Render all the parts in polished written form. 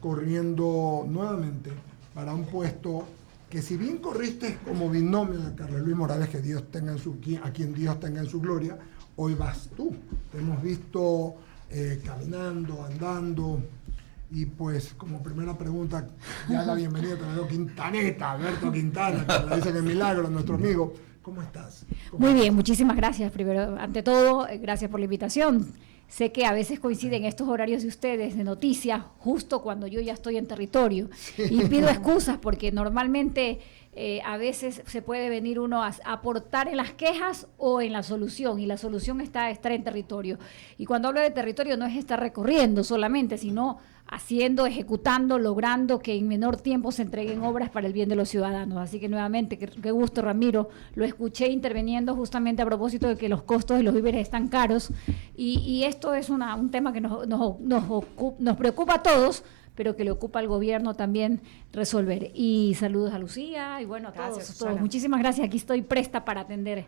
corriendo nuevamente para un puesto que, si bien corriste como binomio de Carlos Luis Morales, que Dios tenga a quien Dios tenga en su gloria, hoy vas tú. Te hemos visto caminando, andando, y pues como primera pregunta, ya la bienvenida te la doy Quintaneta, Alberto Quintana, que le dicen el milagro a nuestro amigo. ¿Cómo estás? Muy bien, muchísimas gracias. Primero, ante todo, gracias por la invitación. Sé que a veces coinciden estos horarios de ustedes de noticias justo cuando yo ya estoy en territorio. Sí. Y pido excusas porque normalmente a veces se puede venir uno a aportar en las quejas o en la solución, y la solución está estar en territorio. Y cuando hablo de territorio no es estar recorriendo solamente, sino haciendo, ejecutando, logrando que en menor tiempo se entreguen obras para el bien de los ciudadanos. Así que nuevamente, qué gusto, Ramiro, lo escuché interviniendo justamente a propósito de que los costos de los víveres están caros, y esto es un tema que nos preocupa a todos, pero que le ocupa al gobierno también resolver. Y saludos a Lucía, y bueno, a todos. Muchísimas gracias, aquí estoy presta para atender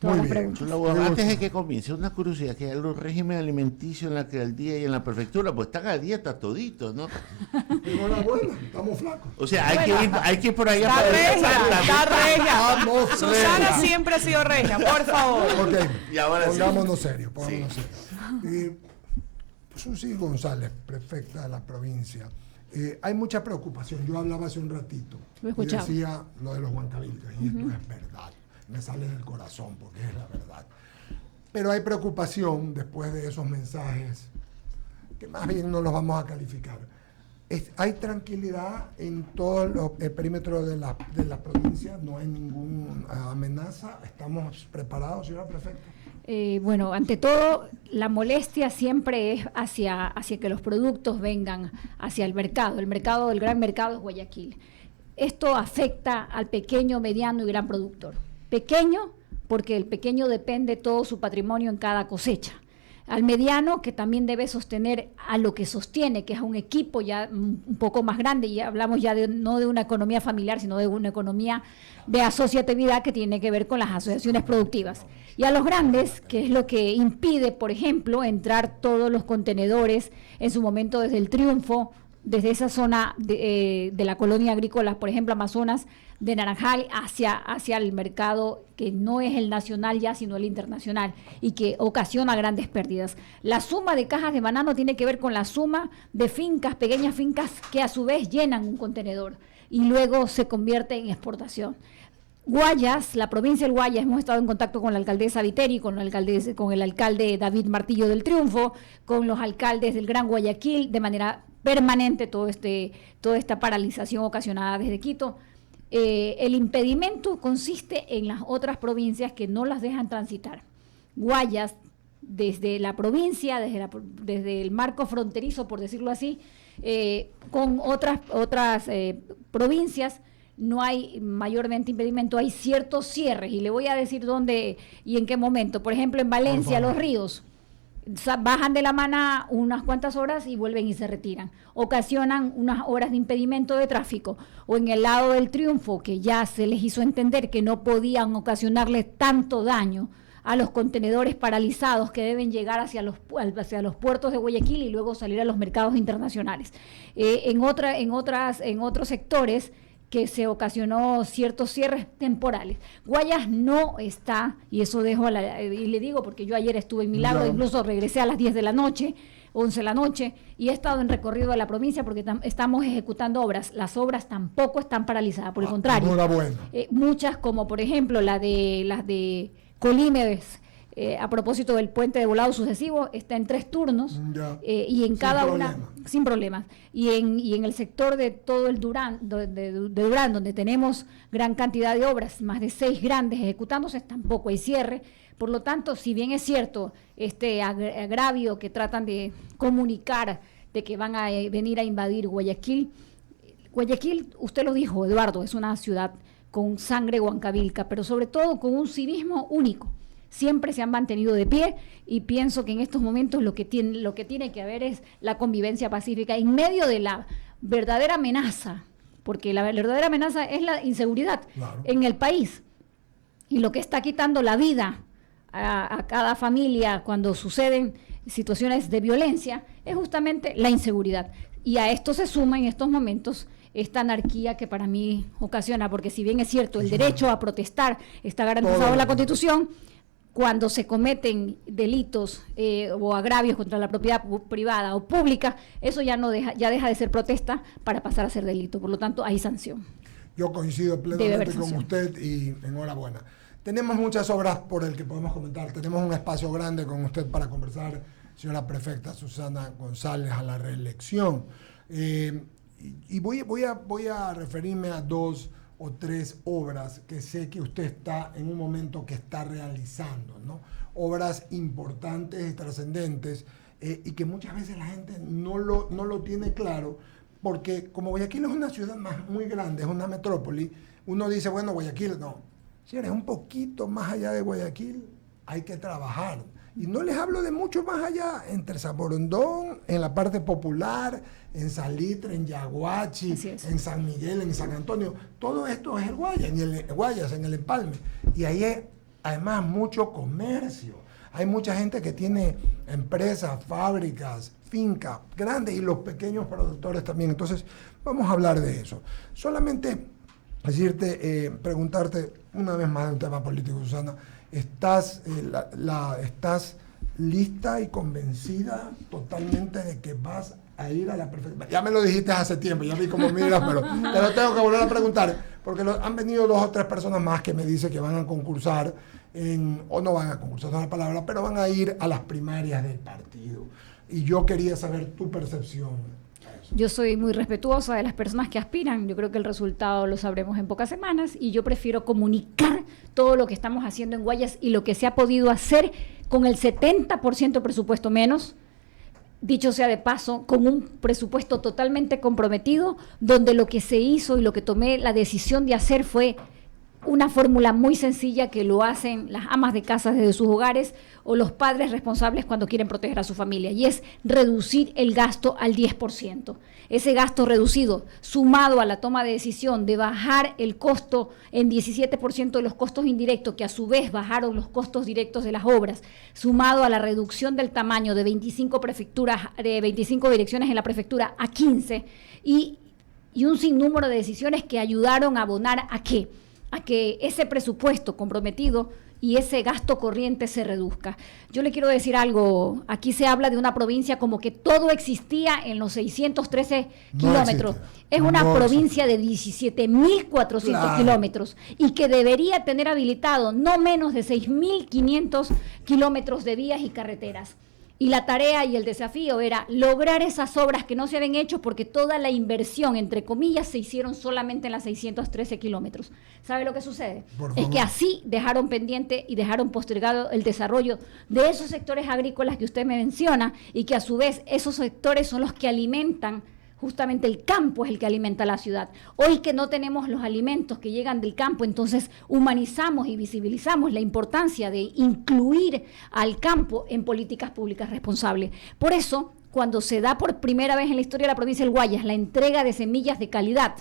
todas las preguntas. Antes de que comience, una curiosidad, que los regímenes alimenticios en la alcaldía y en la prefectura, pues están a dieta toditos, ¿no? Enhorabuena, estamos flacos. O sea, hay que ir por allá está para... regia. Susana siempre ha sido regia, por favor. Ok, y ahora pongámonos serios. Susi González, prefecta de la provincia. Hay mucha preocupación. Yo hablaba hace un ratito y decía lo de los huancabilcas, y esto es verdad. Me sale del corazón porque es la verdad. Pero hay preocupación después de esos mensajes, que más bien no los vamos a calificar. Hay tranquilidad en todo el perímetro de la provincia, no hay ninguna amenaza. ¿Estamos preparados, señora prefecta? Bueno, ante todo, la molestia siempre es hacia que los productos vengan hacia el mercado. El gran mercado es Guayaquil. Esto afecta al pequeño, mediano y gran productor. Pequeño, porque el pequeño depende todo su patrimonio en cada cosecha. Al mediano, que también debe sostener a lo que sostiene, que es un equipo ya un poco más grande, y hablamos ya no de una economía familiar, sino de una economía de asociatividad que tiene que ver con las asociaciones productivas. Y a los grandes, que es lo que impide, por ejemplo, entrar todos los contenedores en su momento desde el Triunfo, desde esa zona de la colonia agrícola, por ejemplo, Amazonas, de Naranjal, hacia el mercado que no es el nacional ya, sino el internacional, y que ocasiona grandes pérdidas. La suma de cajas de banano tiene que ver con la suma de fincas, pequeñas fincas, que a su vez llenan un contenedor y luego se convierte en exportación. Guayas, la provincia del Guayas, hemos estado en contacto con la alcaldesa Viteri, con el alcalde David Martillo del Triunfo, con los alcaldes del Gran Guayaquil, de manera permanente toda esta paralización ocasionada desde Quito. El impedimento consiste en las otras provincias que no las dejan transitar. Guayas, desde la provincia, desde el marco fronterizo, por decirlo así, con otras provincias, no hay mayormente impedimento, hay ciertos cierres, y le voy a decir dónde y en qué momento. Por ejemplo, en Valencia, Los Ríos, bajan de la Maná unas cuantas horas y vuelven y se retiran. Ocasionan unas horas de impedimento de tráfico. O en el lado del Triunfo, que ya se les hizo entender que no podían ocasionarles tanto daño a los contenedores paralizados que deben llegar hacia los puertos de Guayaquil y luego salir a los mercados internacionales. En otros sectores que se ocasionó ciertos cierres temporales. Guayas no está, y eso dejo y le digo porque yo ayer estuve en Milagro, incluso regresé a las 10 de la noche, 11 de la noche, y he estado en recorrido de la provincia porque estamos ejecutando obras. Las obras tampoco están paralizadas, por el contrario. Muchas, como por ejemplo las de Colímedes, a propósito del puente de volado sucesivo, está en 3 turnos, y en cada una, sin problemas, y en el sector de todo el Durán, de Durán, donde tenemos gran cantidad de obras, más de 6 grandes ejecutándose, tampoco hay cierre. Por lo tanto, si bien es cierto este agravio que tratan de comunicar de que van a venir a invadir Guayaquil, usted lo dijo, Eduardo, es una ciudad con sangre huancabilca, pero sobre todo con un civismo único. Siempre se han mantenido de pie, y pienso que en estos momentos lo que tiene que haber es la convivencia pacífica en medio de la verdadera amenaza, porque la verdadera amenaza es la inseguridad en el país, y lo que está quitando la vida a cada familia cuando suceden situaciones de violencia es justamente la inseguridad. Y a esto se suma en estos momentos esta anarquía que para mí ocasiona, porque si bien es cierto, el derecho a protestar está garantizado en la Constitución, cuando se cometen delitos o agravios contra la propiedad privada o pública, eso ya deja de ser protesta para pasar a ser delito. Por lo tanto, hay sanción. Yo coincido plenamente con usted y enhorabuena. Tenemos muchas obras por el que podemos comentar. Tenemos un espacio grande con usted para conversar, señora prefecta Susana González, a la reelección. Y voy a referirme a 2 o 3 obras que sé que usted está en un momento que está realizando, ¿no? Obras importantes y trascendentes y que muchas veces la gente no lo tiene claro, porque como Guayaquil es una ciudad muy grande, es una metrópoli, uno dice, bueno, Guayaquil, no. Si eres un poquito más allá de Guayaquil, hay que trabajar. Y no les hablo de mucho más allá, entre Zaborondón, en la parte popular, en Salitre, en Yaguachi, en San Miguel, en San Antonio. Todo esto es el Guayas, en el Empalme. Y ahí hay además mucho comercio. Hay mucha gente que tiene empresas, fábricas, fincas grandes y los pequeños productores también. Entonces, vamos a hablar de eso. Solamente preguntarte una vez más de un tema político, Susana. ¿Estás lista y convencida totalmente de que vas a ir a la prefectura? Ya me lo dijiste hace tiempo, ya vi cómo miras, pero te lo tengo que volver a preguntar, porque han venido 2 o 3 personas más que me dicen que van a concursar, o no van a concursar, no es la palabra, pero van a ir a las primarias del partido. Y yo quería saber tu percepción. Yo soy muy respetuosa de las personas que aspiran. Yo creo que el resultado lo sabremos en pocas semanas y yo prefiero comunicar todo lo que estamos haciendo en Guayas y lo que se ha podido hacer con el 70% presupuesto menos, dicho sea de paso, con un presupuesto totalmente comprometido, donde lo que se hizo y lo que tomé la decisión de hacer fue una fórmula muy sencilla que lo hacen las amas de casa desde sus hogares o los padres responsables cuando quieren proteger a su familia, y es reducir el gasto al 10%. Ese gasto reducido, sumado a la toma de decisión de bajar el costo en 17% de los costos indirectos, que a su vez bajaron los costos directos de las obras, sumado a la reducción del tamaño de 25 direcciones en la prefectura a 15, y un sinnúmero de decisiones que ayudaron a abonar a que ese presupuesto comprometido y ese gasto corriente se reduzca. Yo le quiero decir algo, aquí se habla de una provincia como que todo existía en los 613 kilómetros. Es una provincia de 17.400 kilómetros y que debería tener habilitado no menos de 6.500 kilómetros de vías y carreteras. Y la tarea y el desafío era lograr esas obras que no se habían hecho porque toda la inversión, entre comillas, se hicieron solamente en las 613 kilómetros. ¿Sabe lo que sucede? Es que así dejaron pendiente y dejaron postergado el desarrollo de esos sectores agrícolas que usted me menciona y que a su vez esos sectores son los que alimentan. Justamente el campo es el que alimenta la ciudad. Hoy que no tenemos los alimentos que llegan del campo, entonces humanizamos y visibilizamos la importancia de incluir al campo en políticas públicas responsables. Por eso, cuando se da por primera vez en la historia de la provincia del Guayas la entrega de semillas de calidad,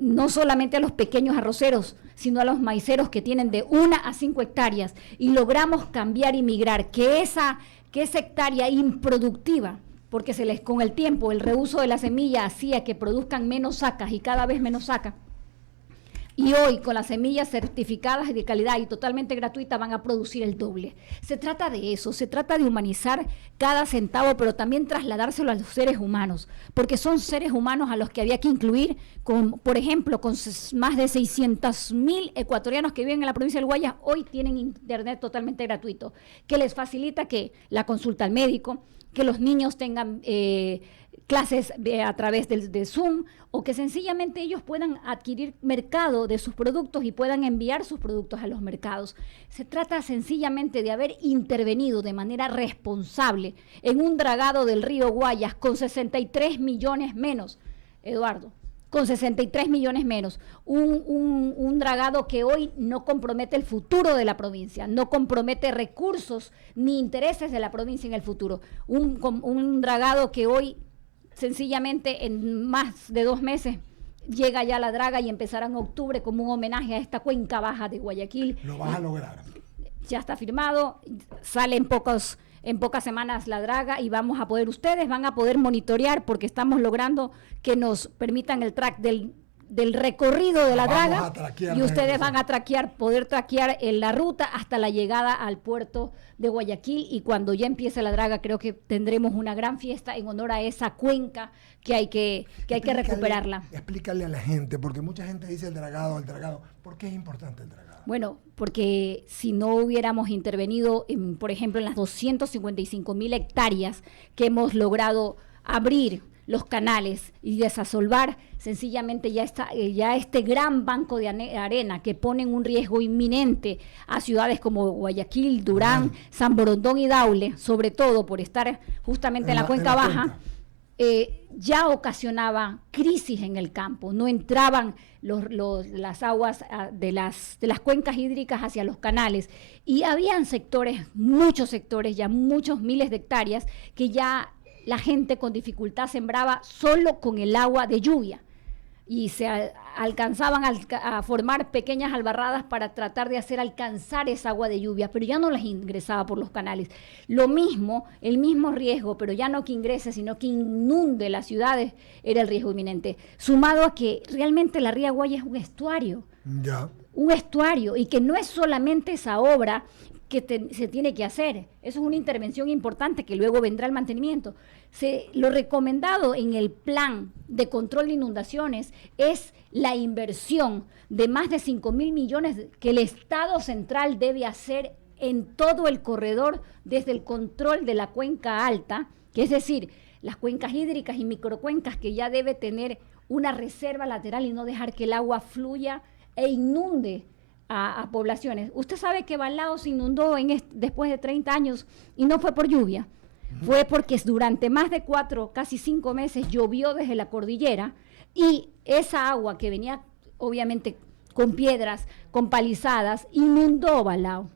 no solamente a los pequeños arroceros, sino a los maiceros que tienen de 1 a 5 hectáreas, y logramos cambiar y migrar que esa hectárea improductiva, porque con el tiempo el reuso de la semilla hacía que produzcan menos sacas y cada vez menos sacas. Y hoy con las semillas certificadas de calidad y totalmente gratuitas van a producir el doble. Se trata de eso, se trata de humanizar cada centavo, pero también trasladárselo a los seres humanos, porque son seres humanos a los que había que incluir, por ejemplo, con más de 600.000 ecuatorianos que viven en la provincia del Guayas, hoy tienen internet totalmente gratuito, que les facilita que la consulta al médico, que los niños tengan clases a través de Zoom, o que sencillamente ellos puedan adquirir mercado de sus productos y puedan enviar sus productos a los mercados. Se trata sencillamente de haber intervenido de manera responsable en un dragado del río Guayas con 63 millones menos, Eduardo, con 63 millones menos, un dragado que hoy no compromete el futuro de la provincia, no compromete recursos ni intereses de la provincia en el futuro, un dragado que hoy sencillamente en más de 2 meses llega ya la draga y empezará en octubre como un homenaje a esta cuenca baja de Guayaquil. Lo vas a lograr. Ya está firmado, salen pocos en pocas semanas la draga y ustedes van a poder monitorear porque estamos logrando que nos permitan el track del recorrido de la draga y ustedes van a poder traquear la ruta hasta la llegada al puerto de Guayaquil, y cuando ya empiece la draga creo que tendremos una gran fiesta en honor a esa cuenca que hay que recuperarla. Explícale a la gente, porque mucha gente dice el dragado. ¿Por qué es importante el dragado? Bueno, porque si no hubiéramos intervenido, por ejemplo, en las 255,000 hectáreas que hemos logrado abrir los canales y desasolvar, sencillamente ya este gran banco de arena que pone en un riesgo inminente a ciudades como Guayaquil, Durán, San Borondón y Daule, sobre todo por estar justamente en la cuenca baja, ya ocasionaba crisis en el campo. No entraban las aguas de las cuencas hídricas hacia los canales, y habían muchos sectores, ya muchos miles de hectáreas, que ya la gente con dificultad sembraba solo con el agua de lluvia, y se alcanzaban a formar pequeñas albarradas para tratar de hacer alcanzar esa agua de lluvia, pero ya no las ingresaba por los canales. Lo mismo, el mismo riesgo, pero ya no que ingrese, sino que inunde las ciudades, era el riesgo inminente. Sumado a que realmente la Ría Guaya es un estuario. Ya. Un estuario, y que no es solamente esa obra que se tiene que hacer. Eso es una intervención importante que luego vendrá el mantenimiento. Lo recomendado en el plan de control de inundaciones es la inversión de más de 5,000 millones que el Estado central debe hacer en todo el corredor, desde el control de la cuenca alta, que es decir, las cuencas hídricas y microcuencas, que ya debe tener una reserva lateral y no dejar que el agua fluya e inunde a poblaciones. Usted sabe que Balao se inundó después de 30 años y no fue por lluvia, fue porque durante más de 4, casi 5 meses llovió desde la cordillera, y esa agua que venía obviamente con piedras, con palizadas, inundó Balao.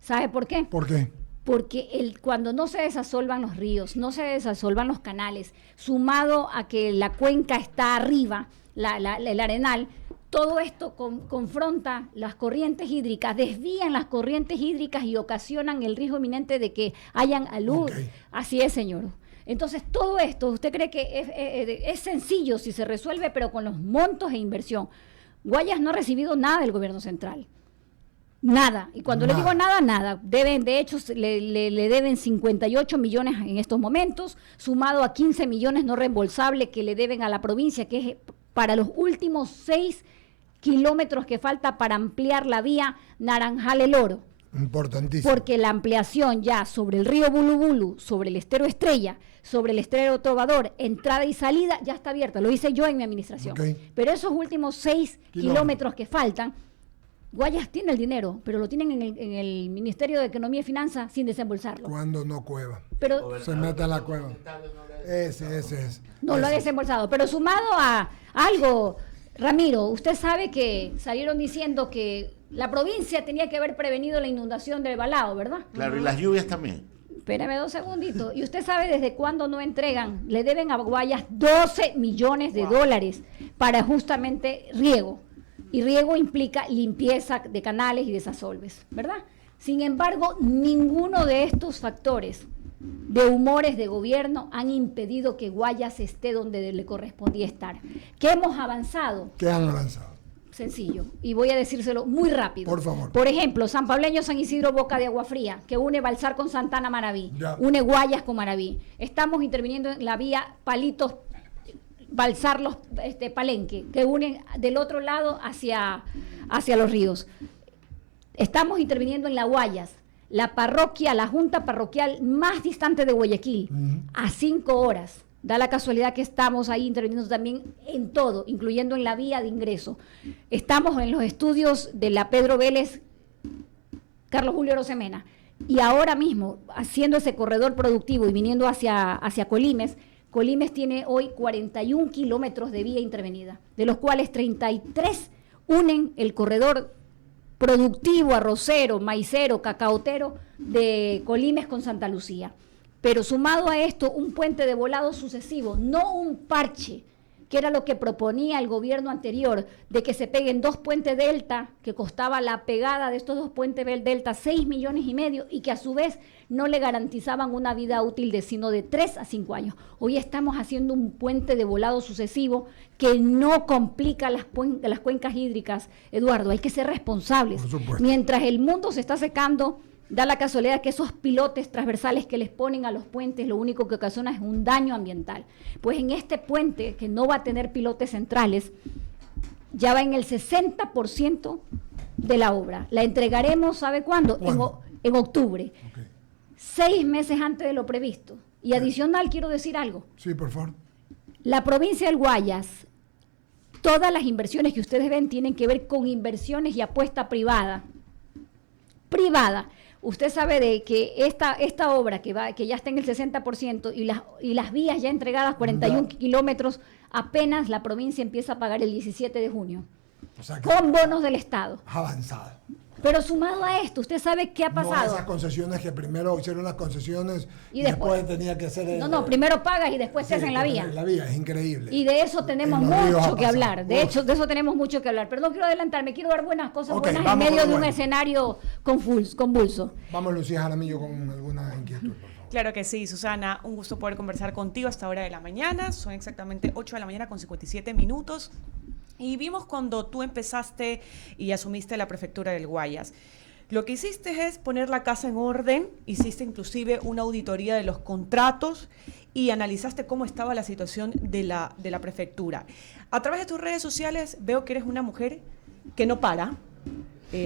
¿Sabe por qué? ¿Por qué? Porque cuando no se desasolvan los ríos, no se desasolvan los canales, sumado a que la cuenca está arriba, el arenal, todo esto confronta las corrientes hídricas, desvían las corrientes hídricas y ocasionan el riesgo inminente de que hayan alud. Okay. Así es, señor. Entonces, todo esto, ¿usted cree que es sencillo si se resuelve, pero con los montos e inversión? Guayas no ha recibido nada del gobierno central. Nada. Y cuando le digo nada. De hecho, le deben 58 millones en estos momentos, sumado a 15 millones no reembolsables que le deben a la provincia, que es para los últimos 6 kilómetros que falta para ampliar la vía Naranjal-El Oro. Importantísimo. Porque la ampliación ya sobre el río Bulubulu, sobre el estero Estrella, sobre el estero Trovador, entrada y salida, ya está abierta. Lo hice yo en mi administración. Okay. Pero esos últimos 6 kilómetros que faltan, Guayas tiene el dinero, pero lo tienen en el Ministerio de Economía y Finanzas sin desembolsarlo. Cuando no cueva. Pero se mete a la cueva. Ese es. No lo ha desembolsado. Pero sumado a algo, Ramiro, usted sabe que salieron diciendo que la provincia tenía que haber prevenido la inundación del Balao, ¿verdad? Claro, y las lluvias también. Espérame 2 segunditos. ¿Y usted sabe desde cuándo no entregan? Le deben a Guayas 12 millones de dólares para justamente riego. Y riego implica limpieza de canales y desasolves, ¿verdad? Sin embargo, ninguno de estos factores de humores de gobierno han impedido que Guayas esté donde le correspondía estar. ¿Qué hemos avanzado? ¿Qué han avanzado? Sencillo, y voy a decírselo muy rápido. Por favor. Por ejemplo, San Pableño San Isidro Boca de Agua Fría, que une Balsar con Santana Maraví, une Guayas con Maraví. Estamos interviniendo en la vía Palitos Balsar los Palenque, que unen del otro lado hacia los ríos. Estamos interviniendo en la Guayas, la parroquia, la junta parroquial más distante de Guayaquil, a 5 horas. Da la casualidad que estamos ahí interviniendo también en todo, incluyendo en la vía de ingreso. Estamos en los estudios de la Pedro Vélez, Carlos Julio Rosemena, y ahora mismo haciendo ese corredor productivo y viniendo hacia Colimes. Colimes tiene hoy 41 kilómetros de vía intervenida, de los cuales 33 unen el corredor productivo, arrocero, maicero, cacaotero de Colimes con Santa Lucía. Pero sumado a esto, un puente de volado sucesivo, no un parche que era lo que proponía el gobierno anterior, de que se peguen 2 puentes delta, que costaba la pegada de estos 2 puentes delta 6,5 millones, y que a su vez no le garantizaban una vida útil sino de 3 a 5 años. Hoy estamos haciendo un puente de volado sucesivo que no complica las cuencas hídricas. Eduardo, hay que ser responsables. Mientras el mundo se está secando, da la casualidad que esos pilotes transversales que les ponen a los puentes lo único que ocasiona es un daño ambiental. Pues en este puente, que no va a tener pilotes centrales, ya va en el 60% de la obra. La entregaremos, ¿sabe cuándo? En octubre. Okay. 6 meses antes de lo previsto. Y adicional, quiero decir algo. Sí, por favor. La provincia del Guayas, todas las inversiones que ustedes ven tienen que ver con inversiones y apuesta privada. Usted sabe de que esta obra que ya está en el 60% y las vías ya entregadas, 41 kilómetros, apenas la provincia empieza a pagar el 17 de junio, o sea, con bonos del Estado. Avanzado. Pero sumado a esto, ¿usted sabe qué ha pasado? No esas concesiones que primero hicieron las concesiones y después tenía que hacer... primero pagas y después se hacen la vía. La vía, es increíble. Y de eso tenemos mucho que hablar. De hecho, de eso tenemos mucho que hablar. Pero no quiero adelantarme, quiero dar buenas cosas buenas en medio de un escenario convulso. Vamos, Lucía Jaramillo, con alguna inquietud, por favor. Claro que sí, Susana, un gusto poder conversar contigo a esta hora de la mañana. Son exactamente 8 de la mañana con 57 minutos. Y vimos cuando tú empezaste y asumiste la prefectura del Guayas. Lo que hiciste es poner la casa en orden, hiciste inclusive una auditoría de los contratos y analizaste cómo estaba la situación de la prefectura. A través de tus redes sociales veo que eres una mujer que no para,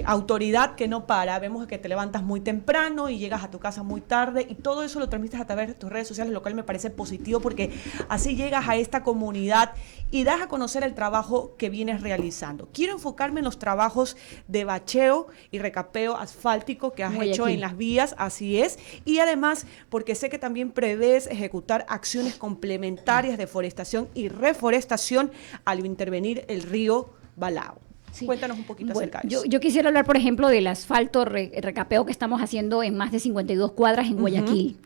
autoridad que no para. Vemos que te levantas muy temprano y llegas a tu casa muy tarde y todo eso lo transmites a través de tus redes sociales, lo cual me parece positivo porque así llegas a esta comunidad y das a conocer el trabajo que vienes realizando. Quiero enfocarme en los trabajos de bacheo y recapeo asfáltico que has hecho en las vías, así es, y además porque sé que también prevés ejecutar acciones complementarias de forestación y reforestación al intervenir el río Balao. Sí. Cuéntanos un poquito acerca de eso. Yo quisiera hablar, por ejemplo, del asfalto recapeo que estamos haciendo en más de 52 cuadras en Guayaquil,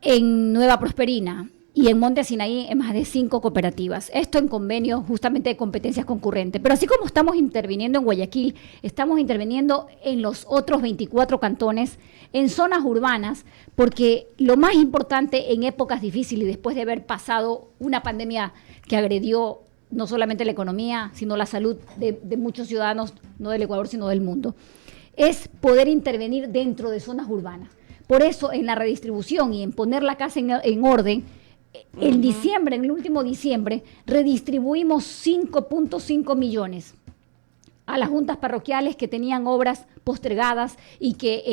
en Nueva Prosperina y en Monte Sinaí en más de 5 cooperativas. Esto en convenio justamente de competencias concurrentes. Pero así como estamos interviniendo en Guayaquil, estamos interviniendo en los otros 24 cantones, en zonas urbanas, porque lo más importante en épocas difíciles, después de haber pasado una pandemia que agredió no solamente la economía, sino la salud de muchos ciudadanos, no del Ecuador, sino del mundo, es poder intervenir dentro de zonas urbanas. Por eso, en la redistribución y en poner la casa en orden, en diciembre, en el último diciembre, redistribuimos 5.5 millones a las juntas parroquiales que tenían obras postergadas y que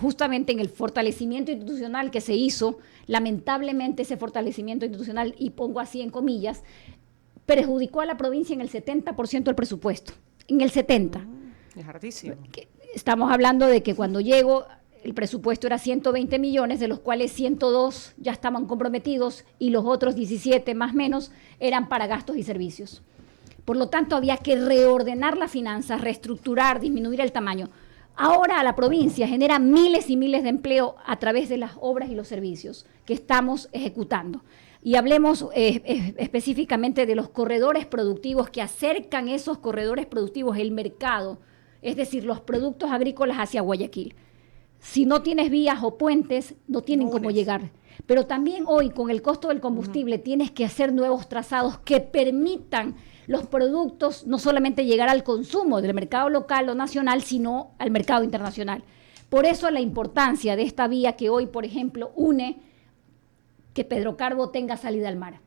justamente en el fortalecimiento institucional que se hizo, lamentablemente ese fortalecimiento institucional, y pongo así en comillas, perjudicó a la provincia en el 70% del presupuesto, en el 70%. Es hartísimo. Estamos hablando de que cuando llego, el presupuesto era 120 millones, de los cuales 102 ya estaban comprometidos y los otros 17 más o menos eran para gastos y servicios. Por lo tanto, había que reordenar las finanzas, reestructurar, disminuir el tamaño. Ahora la provincia genera miles y miles de empleo a través de las obras y los servicios que estamos ejecutando. Y hablemos específicamente de los corredores productivos que acercan esos corredores productivos, el mercado, es decir, los productos agrícolas hacia Guayaquil. Si no tienes vías o puentes, no tienen cómo llegar. Pero también hoy, con el costo del combustible, tienes que hacer nuevos trazados que permitan los productos no solamente llegar al consumo del mercado local o nacional, sino al mercado internacional. Por eso la importancia de esta vía que hoy, por ejemplo, une que Pedro Carbo tenga salida al mar.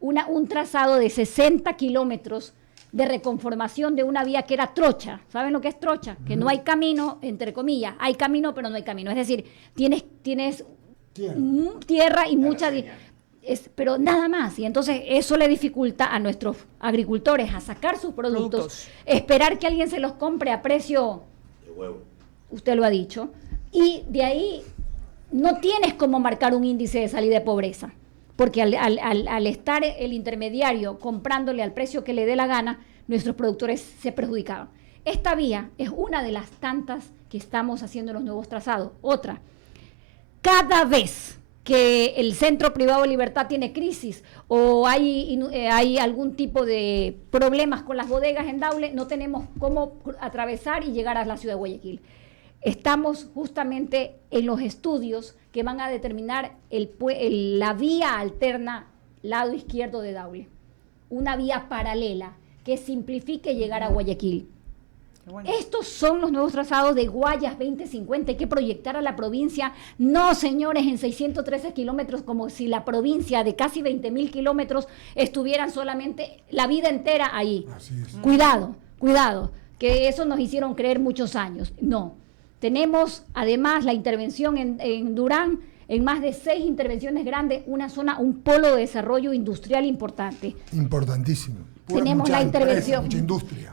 Un trazado de 60 kilómetros de reconformación de una vía que era trocha. ¿Saben lo que es trocha? Que no hay camino, entre comillas. Hay camino, pero no hay camino. Es decir, tienes tierra y mucha... pero nada más. Y entonces eso le dificulta a nuestros agricultores a sacar sus productos, esperar que alguien se los compre a precio... de huevo. Usted lo ha dicho. Y de ahí... no tienes cómo marcar un índice de salida de pobreza, porque al estar el intermediario comprándole al precio que le dé la gana, nuestros productores se perjudicaban. Esta vía es una de las tantas que estamos haciendo en los nuevos trazados. Otra, cada vez que el Centro Privado de Libertad tiene crisis o hay algún tipo de problemas con las bodegas en Daule, no tenemos cómo atravesar y llegar a la ciudad de Guayaquil. Estamos justamente en los estudios que van a determinar la vía alterna, lado izquierdo de Daule, una vía paralela que simplifique llegar a Guayaquil. Bueno. Estos son los nuevos trazados de Guayas 2050. Hay que proyectar a la provincia, no señores, en 613 kilómetros, como si la provincia de casi 20.000 kilómetros estuvieran solamente la vida entera ahí. Así es. Cuidado, que eso nos hicieron creer muchos años. No, tenemos además la intervención en Durán, en más de 6 intervenciones grandes, una zona, un polo de desarrollo industrial importante. Importantísimo. Tenemos la intervención.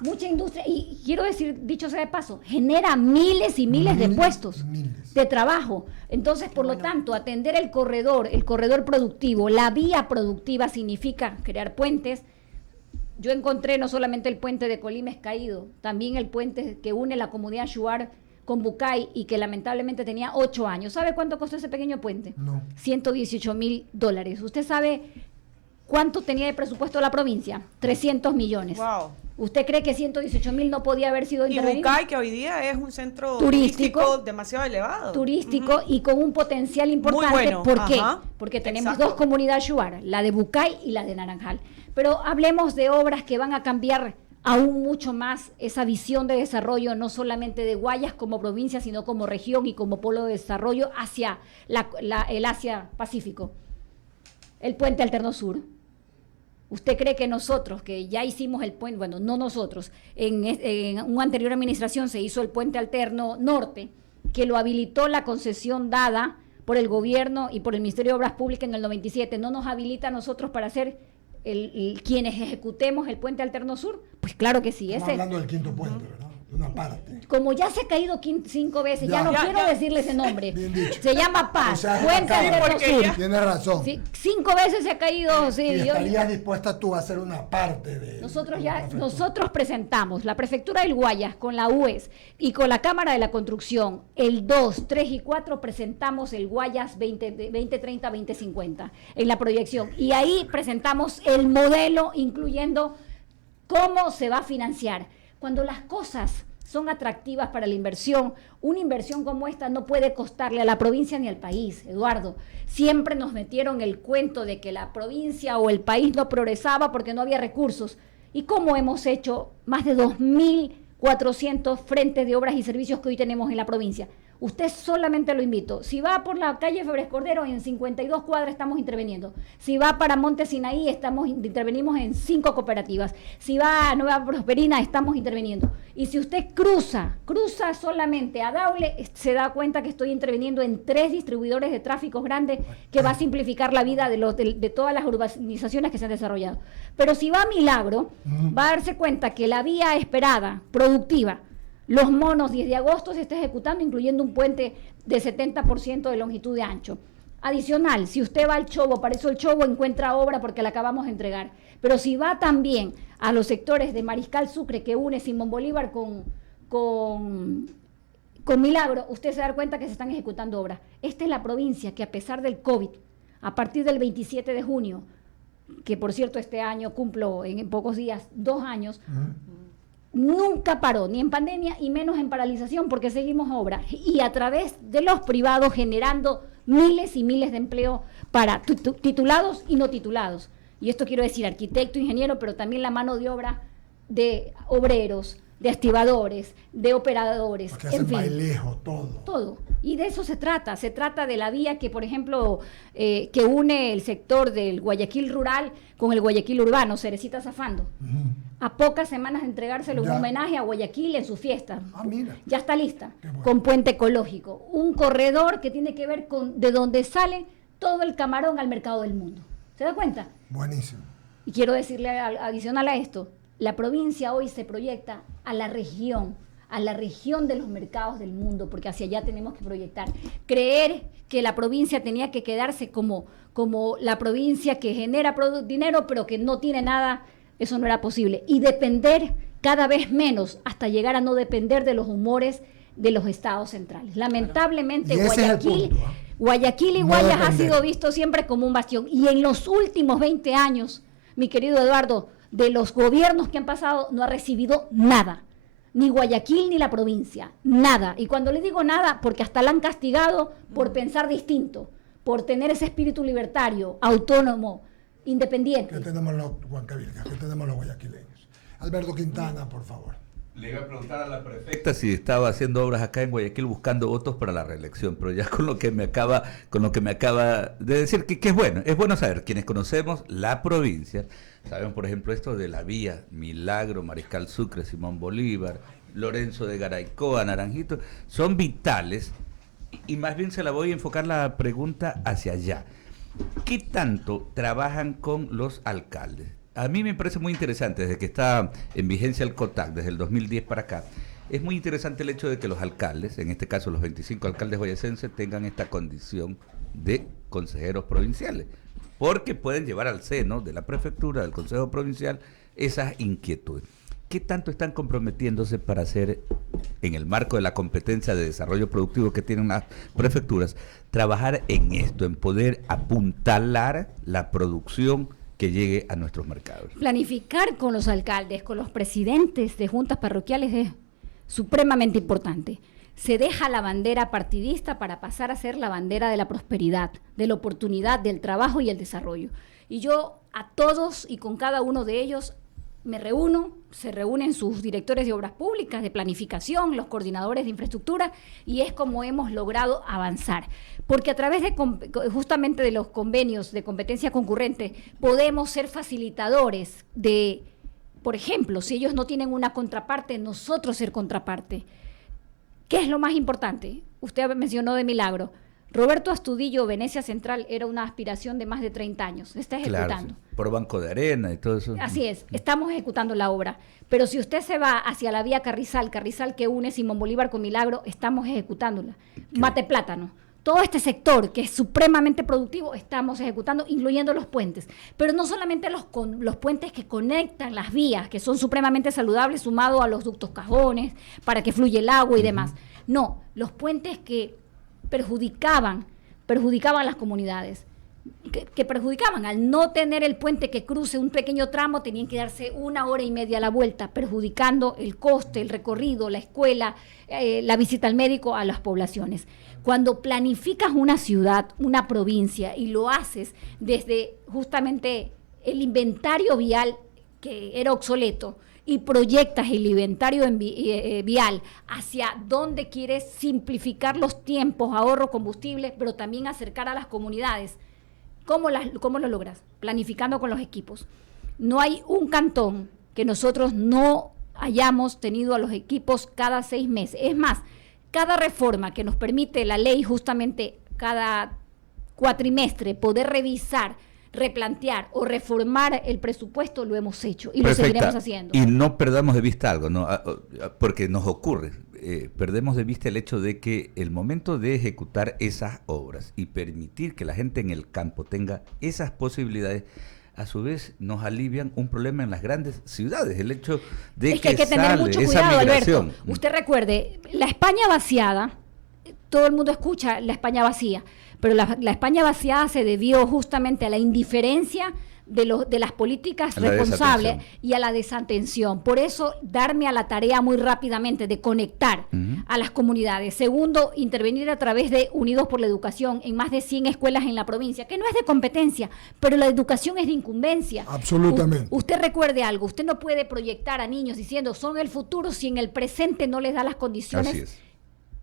Mucha industria. Y quiero decir, dicho sea de paso, genera miles y miles de puestos de trabajo. Entonces, por lo tanto, atender el corredor productivo, la vía productiva significa crear puentes. Yo encontré no solamente el puente de Colimes caído, también el puente que une la comunidad Shuar con Bucay y que lamentablemente tenía 8 años. ¿Sabe cuánto costó ese pequeño puente? No. $118,000. ¿Usted sabe cuánto tenía de presupuesto la provincia? 300 millones. Wow. ¿Usted cree que 118,000 no podía haber sido intervenido? Y Bucay, que hoy día es un centro turístico demasiado elevado. Turístico y con un potencial importante. Muy bueno. ¿Por qué? Porque tenemos dos comunidades Shuar, la de Bucay y la de Naranjal. Pero hablemos de obras que van a cambiar aún mucho más esa visión de desarrollo, no solamente de Guayas como provincia, sino como región y como polo de desarrollo hacia el Asia-Pacífico. El puente alterno sur. ¿Usted cree que nosotros, que ya hicimos el puente, bueno, no nosotros, en una anterior administración se hizo el puente alterno norte, que lo habilitó la concesión dada por el gobierno y por el Ministerio de Obras Públicas en el 97, no nos habilita a nosotros para hacer quienes ejecutemos el puente alterno sur? Pues claro que sí. Estamos hablando del quinto puente, ¿verdad? De una parte. Como ya se ha caído 5 veces, ya no quiero decirle ese nombre. Bien dicho. Se llama Paz, O sea, puente alterno sur. Tienes razón. Sí, 5 veces se ha caído. Sí, ¿Y estarías dispuesta tú a hacer una parte de Nosotros presentamos la Prefectura del Guayas con la UES y con la Cámara de la Construcción, el 2, 3 y 4 presentamos el Guayas 2030-2050 en la proyección. Y ahí presentamos el modelo, incluyendo cómo se va a financiar. Cuando las cosas son atractivas para la inversión, una inversión como esta no puede costarle a la provincia ni al país, Eduardo. Siempre nos metieron el cuento de que la provincia o el país no progresaba porque no había recursos. ¿Y cómo hemos hecho más de 2.400 frentes de obras y servicios que hoy tenemos en la provincia? Usted solamente lo invito. Si va por la calle Febres Cordero, en 52 cuadras estamos interviniendo. Si va para Monte Sinaí, intervenimos en 5 cooperativas. Si va a Nueva Prosperina, estamos interviniendo. Y si usted cruza solamente a Daule, se da cuenta que estoy interviniendo en 3 distribuidores de tráficos grandes que va a simplificar la vida de todas las urbanizaciones que se han desarrollado. Pero si va a Milagro, va a darse cuenta que la vía esperada, productiva, Los Monos, 10 de agosto, se está ejecutando, incluyendo un puente de 70% de longitud de ancho. Adicional, si usted va al Chobo, para eso el Chobo encuentra obra porque la acabamos de entregar. Pero si va también a los sectores de Mariscal Sucre, que une Simón Bolívar con Milagro, usted se da cuenta que se están ejecutando obras. Esta es la provincia que, a pesar del COVID, a partir del 27 de junio, que por cierto este año cumplo en pocos días 2 años, nunca paró, ni en pandemia y menos en paralización, porque seguimos obra y a través de los privados generando miles y miles de empleo para titulados y no titulados. Y esto quiero decir arquitecto, ingeniero, pero también la mano de obra de obreros, de activadores, de operadores. Porque hacen bailejo, todo. Todo. Y de eso se trata de la vía que, por ejemplo, que une el sector del Guayaquil rural con el Guayaquil urbano, Cerecita Zafando. A pocas semanas de entregárselo un homenaje a Guayaquil en su fiesta. Mira. Ya está lista, bueno. Con puente ecológico. Un corredor que tiene que ver con de donde sale todo el camarón al mercado del mundo. ¿Se da cuenta? Buenísimo. Y quiero decirle, adicional a esto, la provincia hoy se proyecta a la región de los mercados del mundo, porque hacia allá tenemos que proyectar. Creer que la provincia tenía que quedarse como la provincia que genera dinero, pero que no tiene nada, eso no era posible. Y depender cada vez menos, hasta llegar a no depender de los humores de los estados centrales. Lamentablemente, Guayaquil, Guayaquil y Guayas ha sido visto siempre como un bastión. Y en los últimos 20 años, mi querido Eduardo, de los gobiernos que han pasado, no ha recibido nada. Ni Guayaquil ni la provincia. Nada. Y cuando le digo nada, porque hasta la han castigado por pensar distinto, por tener ese espíritu libertario, autónomo, independiente. ¿Qué tenemos los huancavilcas? ¿Qué tenemos los guayaquileños? Alberto Quintana, por favor. Le iba a preguntar a la prefecta si estaba haciendo obras acá en Guayaquil buscando votos para la reelección, pero ya con lo que me acaba de decir, que es bueno saber, quienes conocemos la provincia, sabemos por ejemplo esto de la vía Milagro, Mariscal Sucre, Simón Bolívar, Lorenzo de Garaycoa, Naranjito, son vitales, y más bien se la voy a enfocar la pregunta hacia allá. ¿Qué tanto trabajan con los alcaldes? A mí me parece muy interesante, desde que está en vigencia el COTAC, desde el 2010 para acá, es muy interesante el hecho de que los alcaldes, en este caso los 25 alcaldes guayacenses, tengan esta condición de consejeros provinciales, porque pueden llevar al seno de la prefectura, del consejo provincial, esas inquietudes. ¿Qué tanto están comprometiéndose para hacer, en el marco de la competencia de desarrollo productivo que tienen las prefecturas, trabajar en esto, en poder apuntalar la producción que llegue a nuestros mercados? Planificar con los alcaldes, con los presidentes de juntas parroquiales es supremamente importante. Se deja la bandera partidista para pasar a ser la bandera de la prosperidad, de la oportunidad, del trabajo y el desarrollo. Y yo a todos y con cada uno de ellos me reúno, se reúnen sus directores de obras públicas, de planificación, los coordinadores de infraestructura, y es como hemos logrado avanzar. Porque a través de justamente de los convenios de competencia concurrente podemos ser facilitadores de, por ejemplo, si ellos no tienen una contraparte, nosotros ser contraparte. ¿Qué es lo más importante? Usted mencionó de Milagro. Roberto Astudillo, Venecia Central, era una aspiración de más de 30 años. Se está ejecutando. Claro, sí, por Banco de Arena y todo eso. Así es, estamos ejecutando la obra. Pero si usted se va hacia la vía Carrizal que une Simón Bolívar con Milagro, estamos ejecutándola. Mate Plátano. Todo este sector que es supremamente productivo, estamos ejecutando, incluyendo los puentes. Pero no solamente los puentes que conectan las vías, que son supremamente saludables, sumado a los ductos cajones, para que fluya el agua y demás. No, los puentes que perjudicaban a las comunidades, que perjudicaban al no tener el puente que cruce un pequeño tramo, tenían que darse 1 hora y media a la vuelta, perjudicando el coste, el recorrido, la escuela, la visita al médico a las poblaciones. Cuando planificas una ciudad, una provincia, y lo haces desde justamente el inventario vial que era obsoleto, y proyectas el inventario vial hacia dónde quieres simplificar los tiempos, ahorro combustible, pero también acercar a las comunidades. ¿Cómo lo logras? Planificando con los equipos. No hay un cantón que nosotros no hayamos tenido a los equipos cada 6 meses. Es más, cada reforma que nos permite la ley justamente cada cuatrimestre poder revisar, replantear o reformar el presupuesto, lo hemos hecho y lo seguiremos haciendo. Y no perdamos de vista algo, ¿no? Porque nos ocurre, perdemos de vista el hecho de que el momento de ejecutar esas obras y permitir que la gente en el campo tenga esas posibilidades, a su vez nos alivian un problema en las grandes ciudades, el hecho de que hay que tener mucho cuidado, Alberto. Usted recuerde, la España vaciada, todo el mundo escucha la España vacía, pero la España vaciada se debió justamente a la indiferencia de las políticas responsables y a la desatención. Por eso, darme a la tarea muy rápidamente de conectar a las comunidades. Segundo, intervenir a través de Unidos por la Educación en más de 100 escuelas en la provincia, que no es de competencia, pero la educación es de incumbencia. Absolutamente. Usted recuerde algo, usted no puede proyectar a niños diciendo son el futuro si en el presente no les da las condiciones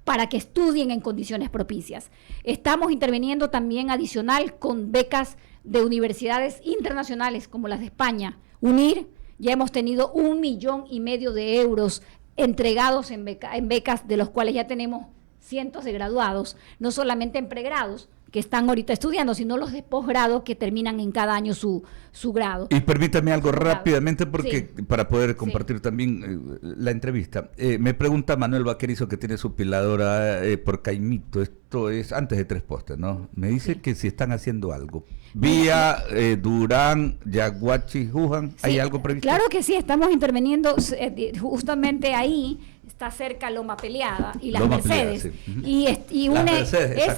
para que estudien en condiciones propicias. Estamos interviniendo también adicional con becas de universidades internacionales como las de España. UNIR, ya hemos tenido 1,5 millones de euros entregados en becas, de los cuales ya tenemos cientos de graduados, no solamente en pregrados, que están ahorita estudiando, sino los de posgrado que terminan en cada año su grado. Y permítame algo rápidamente, porque para poder compartir también la entrevista. Me pregunta Manuel Vaquerizo, que tiene su piladora por Caimito, esto es antes de Tres Postes, ¿no? Me dice que si están haciendo algo. Vía Durán, Yaguachi, Juján, ¿hay algo previsto? Claro que sí, estamos interviniendo justamente ahí. está cerca Loma Peleada y Las Loma Mercedes. Peleada, sí. Y Las une Mercedes,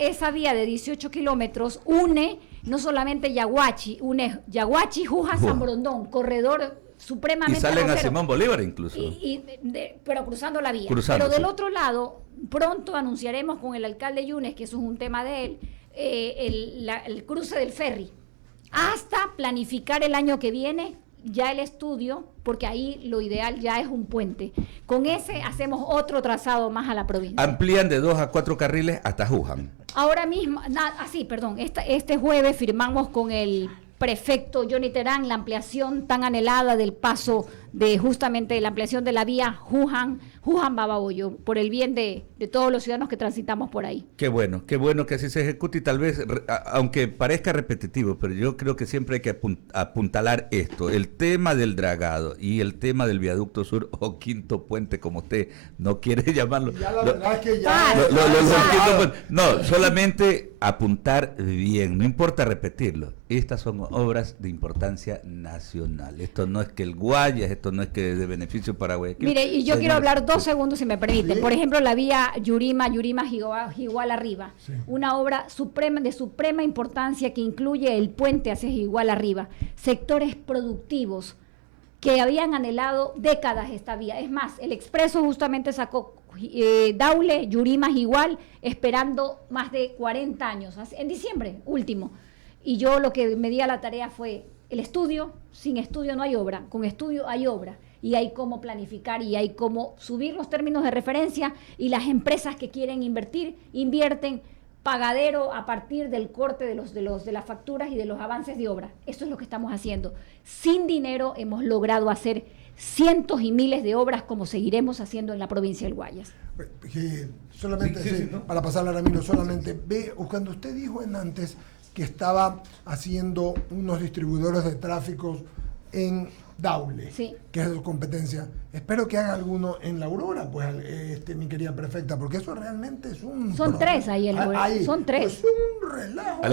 esa vía de 18 kilómetros, une no solamente Yaguachi, une Yaguachi, Jujá, San Borondón, corredor Y supremamente salen a grosero. Simón Bolívar incluso. Pero cruzando la vía. Cruzando, Pero del sí. otro lado, pronto anunciaremos con el alcalde Yunes, que eso es un tema de él, el cruce del ferry. Hasta planificar el año que viene ya el estudio, porque ahí lo ideal ya es un puente. Con ese hacemos otro trazado más a la provincia. Amplían de 2 a 4 carriles hasta Juján. Ahora mismo, este jueves firmamos con el prefecto Johnny Terán la ampliación tan anhelada del paso de justamente la ampliación de la vía Juján-Babahoyo, por el bien de todos los ciudadanos que transitamos por ahí. Qué bueno que así se ejecute y tal vez, aunque parezca repetitivo, pero yo creo que siempre hay que apuntalar esto, el tema del dragado y el tema del viaducto sur o quinto puente, como usted no quiere llamarlo. Ya la verdad es que ya... No, solamente apuntar bien, no importa repetirlo. Estas son obras de importancia nacional. Esto no es que el Guayas, esto no es que de beneficio para Guayaquil. Mire, y yo quiero hablar 2 segundos, si me permiten. Sí. Por ejemplo, la vía Yurima-Jigual arriba. Sí. Una obra de suprema importancia que incluye el puente hacia Jigual arriba. Sectores productivos que habían anhelado décadas esta vía. Es más, el Expreso justamente sacó Daule, Yurima, Jigual, esperando más de 40 años, en diciembre último. Y yo lo que me di a la tarea fue el estudio. Sin estudio no hay obra, con estudio hay obra. Y hay cómo planificar y hay cómo subir los términos de referencia, y las empresas que quieren invertir, invierten pagadero a partir del corte de las facturas y de los avances de obra. Eso es lo que estamos haciendo. Sin dinero hemos logrado hacer cientos y miles de obras, como seguiremos haciendo en la provincia del Guayas. Solamente, Sí, ¿no? para pasarle a Ramiro, solamente cuando usted dijo antes que estaba haciendo unos distribuidores de tráficos en Daule, Sí. que es de su competencia, espero que haga alguno en La Aurora, pues, mi querida prefecta, porque eso realmente es un... Son 3 ahí, son 3. Es un relajo. A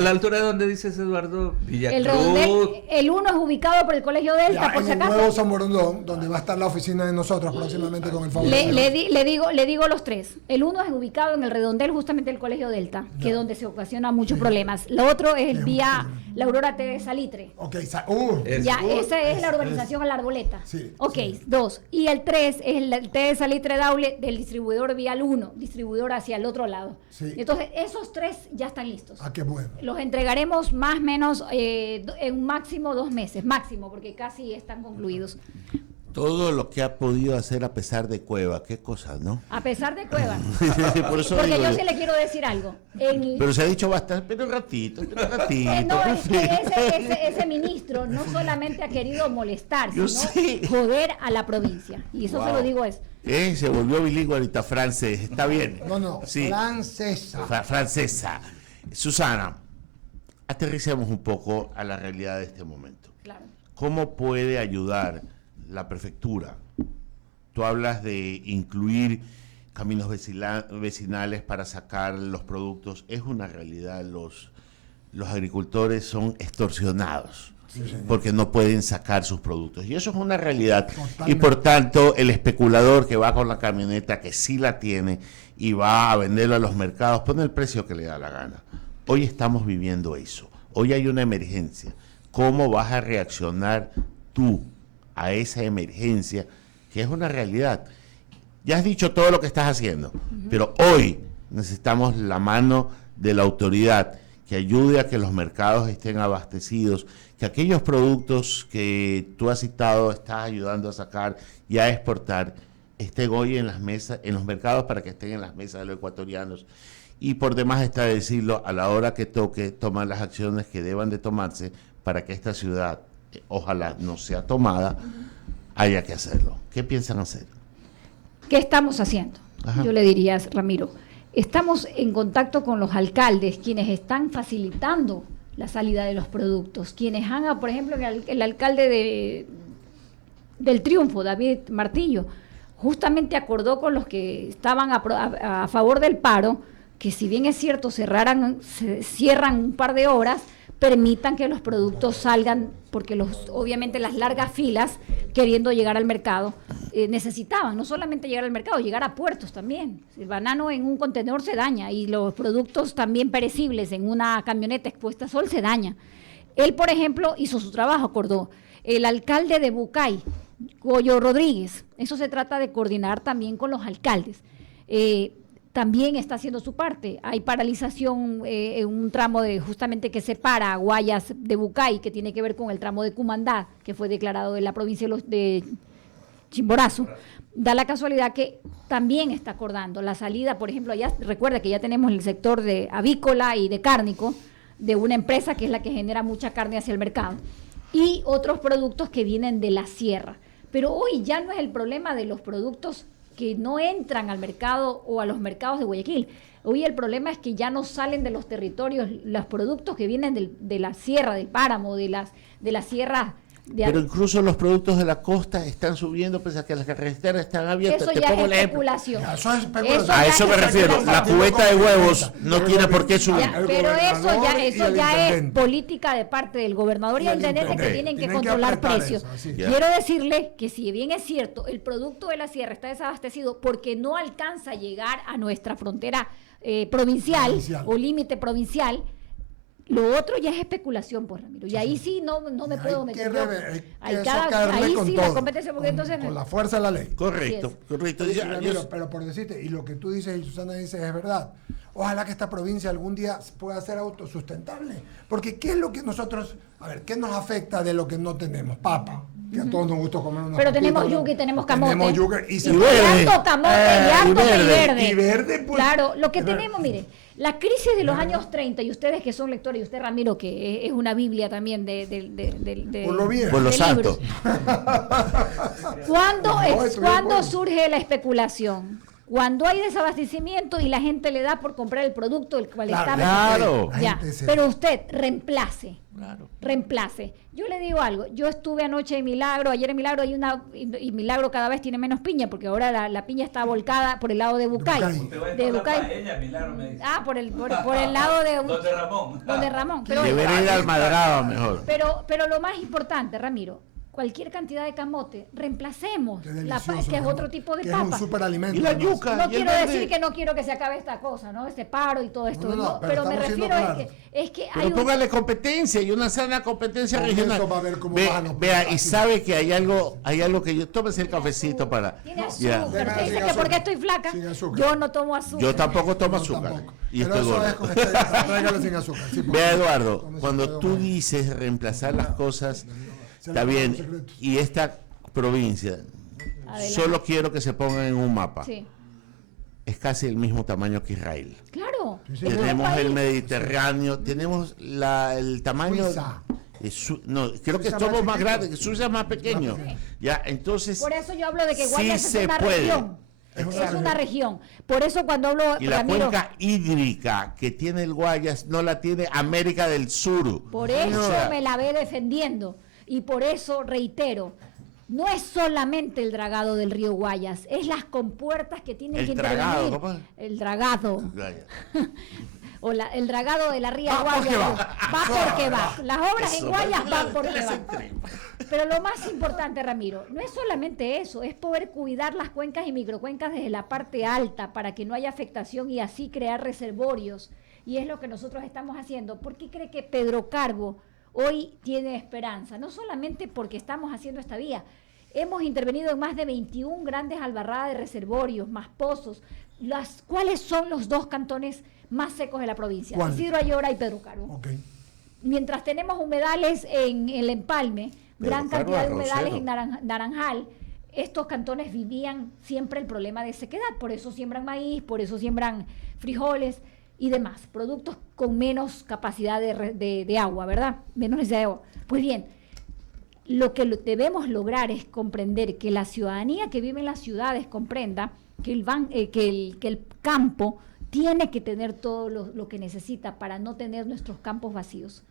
la altura de donde dices, Eduardo, El Villacruz. redondel, el uno es ubicado por el Colegio Delta, Ya, por en si el acaso. nuevo San Borondón, donde va a estar la oficina de nosotros próximamente con el favor de Dios. Le digo los 3. El uno es ubicado en el redondel, justamente el Colegio Delta, que es donde se ocasionan muchos problemas. Lo otro es el vía La Aurora T de Salitre. Ok, Esa es la urbanización a la Arboleta. Sí, Ok, sí. 2. Y el 3 es el T de Salitre Daule del distribuidor Vial 1, distribuidor hacia el otro lado. Sí. Entonces, esos 3 ya están listos. Ah, qué bueno. Los entregaremos más o menos en un máximo 2 meses, máximo, porque casi están concluidos. Todo lo que ha podido hacer a pesar de Cueva, qué cosas, ¿no? A pesar de Cueva. Por eso Porque digo yo yo. sí le quiero decir algo. Pero se ha dicho bastante, pero un ratito. No, es que ese ministro no solamente ha querido molestar, Yo sino sé. joder a la provincia. Y eso se lo digo es. Se volvió bilingüe ahorita, francés, está bien. No, Sí. francesa. Francesa. Susana, aterricemos un poco a la realidad de este momento. Claro. ¿Cómo puede ayudar la prefectura? Tú hablas de incluir caminos vecinales para sacar los productos. Es una realidad, los agricultores son extorsionados porque no pueden sacar sus productos. Y eso es una realidad. Totalmente. Y por tanto, el especulador que va con la camioneta, que sí la tiene, y va a venderlo a los mercados, pone el precio que le da la gana. Hoy estamos viviendo eso. Hoy hay una emergencia. ¿Cómo vas a reaccionar tú a esa emergencia, que es una realidad? Ya has dicho todo lo que estás haciendo, pero hoy necesitamos la mano de la autoridad que ayude a que los mercados estén abastecidos, que aquellos productos que tú has citado, estás ayudando a sacar y a exportar, estén hoy en las mesas, en los mercados, para que estén en las mesas de los ecuatorianos. Y por demás está decirlo, a la hora que toque, tomar las acciones que deban de tomarse para que esta ciudad, ojalá no sea tomada, haya que hacerlo. ¿Qué piensan hacer? ¿Qué estamos haciendo? Ajá. Yo le diría, Ramiro, estamos en contacto con los alcaldes, quienes están facilitando la salida de los productos, quienes han, por ejemplo, el alcalde del Triunfo, David Martillo, justamente acordó con los que estaban a favor del paro, que si bien es cierto cierran un par de horas, permitan que los productos salgan, porque obviamente las largas filas queriendo llegar al mercado, necesitaban, no solamente llegar al mercado, llegar a puertos también. El banano en un contenedor se daña y los productos también perecibles en una camioneta expuesta al sol se daña. Él, por ejemplo, hizo su trabajo, acordó. El alcalde de Bucay, Goyo Rodríguez, eso se trata de coordinar también con los alcaldes. También está haciendo su parte. Hay paralización en un tramo justamente que separa a Guayas de Bucay, que tiene que ver con el tramo de Cumandá, que fue declarado de la provincia de Chimborazo. Da la casualidad que también está acordando la salida, por ejemplo, allá recuerda que ya tenemos el sector de avícola y de cárnico de una empresa que es la que genera mucha carne hacia el mercado, y otros productos que vienen de la sierra. Pero hoy ya no es el problema de los productos que no entran al mercado o a los mercados de Guayaquil. Hoy el problema es que ya no salen de los territorios los productos que vienen de la sierra, del páramo, de las sierras. Pero incluso los productos de la costa están subiendo pese a que las carreteras están abiertas. Eso ya es especulación. Eso es especulación. A eso me refiero. La cubeta de huevos no tiene por qué subir. Pero eso ya es política de parte del gobernador y el intendente que tienen que controlar precios. Quiero decirle que si bien es cierto, el producto de la sierra está desabastecido porque no alcanza a llegar a nuestra frontera provincial o límite provincial. Lo otro ya es especulación, pues, Ramiro. Y ahí sí no me puedo meter. Ahí sí la competencia, porque entonces... Con la fuerza de la ley. Correcto. Sí, Ramiro, pero por decirte, y lo que tú dices y Susana dice es verdad. Ojalá que esta provincia algún día pueda ser autosustentable. Porque ¿qué es lo que nosotros... A ver, ¿qué nos afecta de lo que no tenemos? Papa. Que a todos nos gusta comer una pero tenemos yuca y tenemos camote. Tenemos yuca y verde. Harto camote y verde. Y verde, pues. Claro, lo que tenemos, mire, la crisis de los años 30, y ustedes que son lectores, y usted, Ramiro, que es una biblia también por lo santo. ¿Cuándo surge la especulación? Cuando hay desabastecimiento y la gente le da por comprar el producto del cual está. Claro. Ya. Pero usted reemplace. Yo le digo algo, yo estuve anoche en Milagro, ayer en Milagro y Milagro cada vez tiene menos piña, porque ahora la piña está volcada por el lado de Bucay. Por el lado de Donde Ramón. Pero debería ir al Madraba mejor. Pero lo más importante, Ramiro, cualquier cantidad de camote, reemplacemos que es otro tipo de papa. Es un superalimento. Y la yuca. No quiero decir que no quiero que se acabe esta cosa, ¿no? Este paro y todo esto. No, pero me refiero es que hay póngale competencia y una sana competencia regional. Eso va a ver cómo vea, y sabe que hay algo que yo tómese el cafecito para. Tiene azúcar. Usted dice que porque estoy flaca, yo no tomo azúcar. Yo tampoco tomo azúcar. Y estoy gordo. Sin azúcar. Vea, Eduardo, cuando tú dices reemplazar las cosas, está bien, y esta provincia, solo quiero que se pongan en un mapa. Sí. Es casi el mismo tamaño que Israel. Claro. Sí. Tenemos el Mediterráneo, tenemos el tamaño... creo que somos más grandes, que Suiza es más pequeño. Ya, entonces... Por eso yo hablo de que Guayas sí es una región. Es una región. Por eso cuando hablo... Y la cuenca hídrica que tiene el Guayas no la tiene América del Sur. Por eso me la ve defendiendo. Y por eso reitero, no es solamente el dragado del río Guayas, es las compuertas que tienen que intervenir. El dragado. El dragado de la ría Guayas. Va porque va. Las obras en Guayas van porque van. Pero lo más importante, Ramiro, no es solamente eso, es poder cuidar las cuencas y microcuencas desde la parte alta para que no haya afectación y así crear reservorios. Y es lo que nosotros estamos haciendo. ¿Por qué cree que Pedro Carbo hoy tiene esperanza? No solamente porque estamos haciendo esta vía, hemos intervenido en más de 21 grandes albarradas de reservorios, más pozos. ¿Cuáles son los dos cantones más secos de la provincia? ¿Cuál? Isidro Ayora y Pedro Carbo. Okay. Mientras tenemos humedales en el Empalme, gran cantidad de humedales en Naranjal, estos cantones vivían siempre el problema de sequedad, por eso siembran maíz, por eso siembran frijoles y demás, productos con menos capacidad de agua, ¿verdad? Menos necesidad de agua. Pues bien, lo que debemos lograr es comprender que la ciudadanía que vive en las ciudades comprenda que el campo tiene que tener todo lo que necesita para no tener nuestros campos vacíos.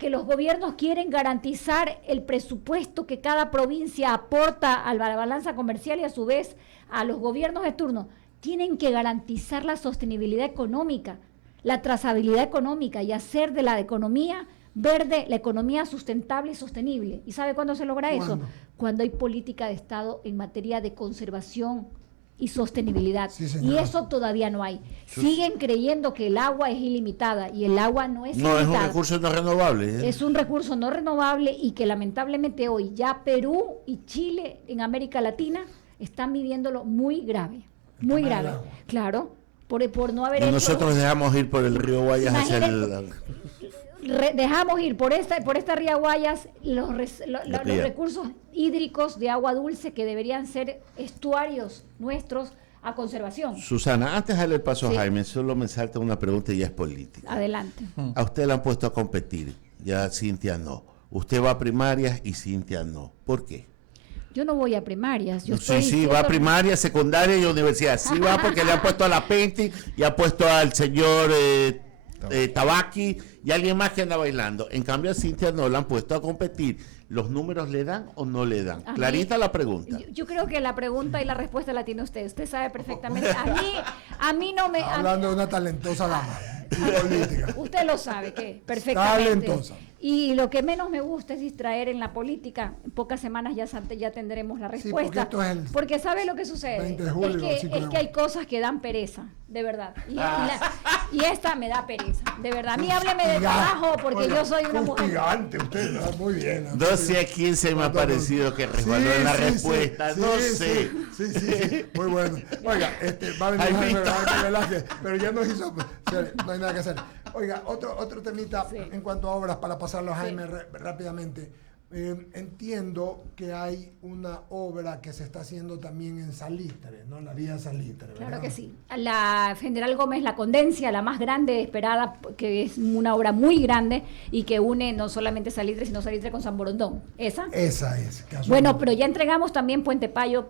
Que los gobiernos quieren garantizar el presupuesto que cada provincia aporta a la balanza comercial y a su vez a los gobiernos de turno. Tienen que garantizar la sostenibilidad económica, la trazabilidad económica y hacer de la economía verde, la economía sustentable y sostenible. ¿Y sabe cuándo se logra eso? ¿Cuándo? Cuando hay política de Estado en materia de conservación y sostenibilidad. Sí, Y señora. eso todavía no hay. Siguen creyendo que el agua es ilimitada y el agua no es No, es ilimitada. un recurso no renovable. ¿eh? Es un recurso no renovable y que lamentablemente hoy ya Perú y Chile en América Latina están viviéndolo muy grave. Muy tema del grave. agua. Claro, por no haber Y hecho... nosotros dejamos ir por el río Guayas hacia el... Dejamos ir por esta ría Guayas los La los ría. recursos hídricos de agua dulce que deberían ser estuarios nuestros a conservación. Susana, antes de darle el paso Sí. a Jaime, solo me salta una pregunta y ya es política. Adelante. A usted la han puesto a competir, ya Cintia no. Usted va a primarias y Cintia no. ¿Por qué? Yo no voy a primarias. Yo Sí, estoy sí, diciendo- va a primaria, secundaria y universidad. Sí va porque le han puesto a la Penti y ha puesto al señor Tabaqui y alguien más que anda bailando. En cambio a Cintia no la han puesto a competir. ¿Los números le dan o no le dan? A mí- Clarita la pregunta. Yo creo que la pregunta y la respuesta la tiene usted. Usted sabe perfectamente. A mí no me... a- Hablando de una talentosa dama y política. Usted lo sabe que perfectamente. Talentosa. Y lo que menos me gusta es distraer en la política. En pocas semanas ya tendremos la Sí, porque respuesta. esto es el porque ¿sabe lo que sucede? 20 de julio, es 5 que, de es que hay agosto. cosas que dan pereza, de verdad. Y esta me da pereza, de verdad. A mí hábleme de trabajo porque Oiga, yo soy una mujer. Gigante, usted está muy bien. 12 a 15 me ha parecido que resbaló en la respuesta. Sí, no sí, sé. Sí, muy bueno. Oiga, va a venir Jaimito. Jaime Velázquez, pero ya nos hizo, no hay nada que hacer. Oiga, otro temita Sí. en cuanto a obras para pasarlo a Sí. Jaime rápidamente. Entiendo que hay una obra que se está haciendo también en Salitre, ¿no? La vía Salitre, ¿verdad? Claro que sí. La General Gómez, la Condencia, la más grande esperada, que es una obra muy grande y que une no solamente Salitre, sino Salitre con San Borondón. ¿Esa? Esa es. Bueno, pero ya entregamos también Puente Payo,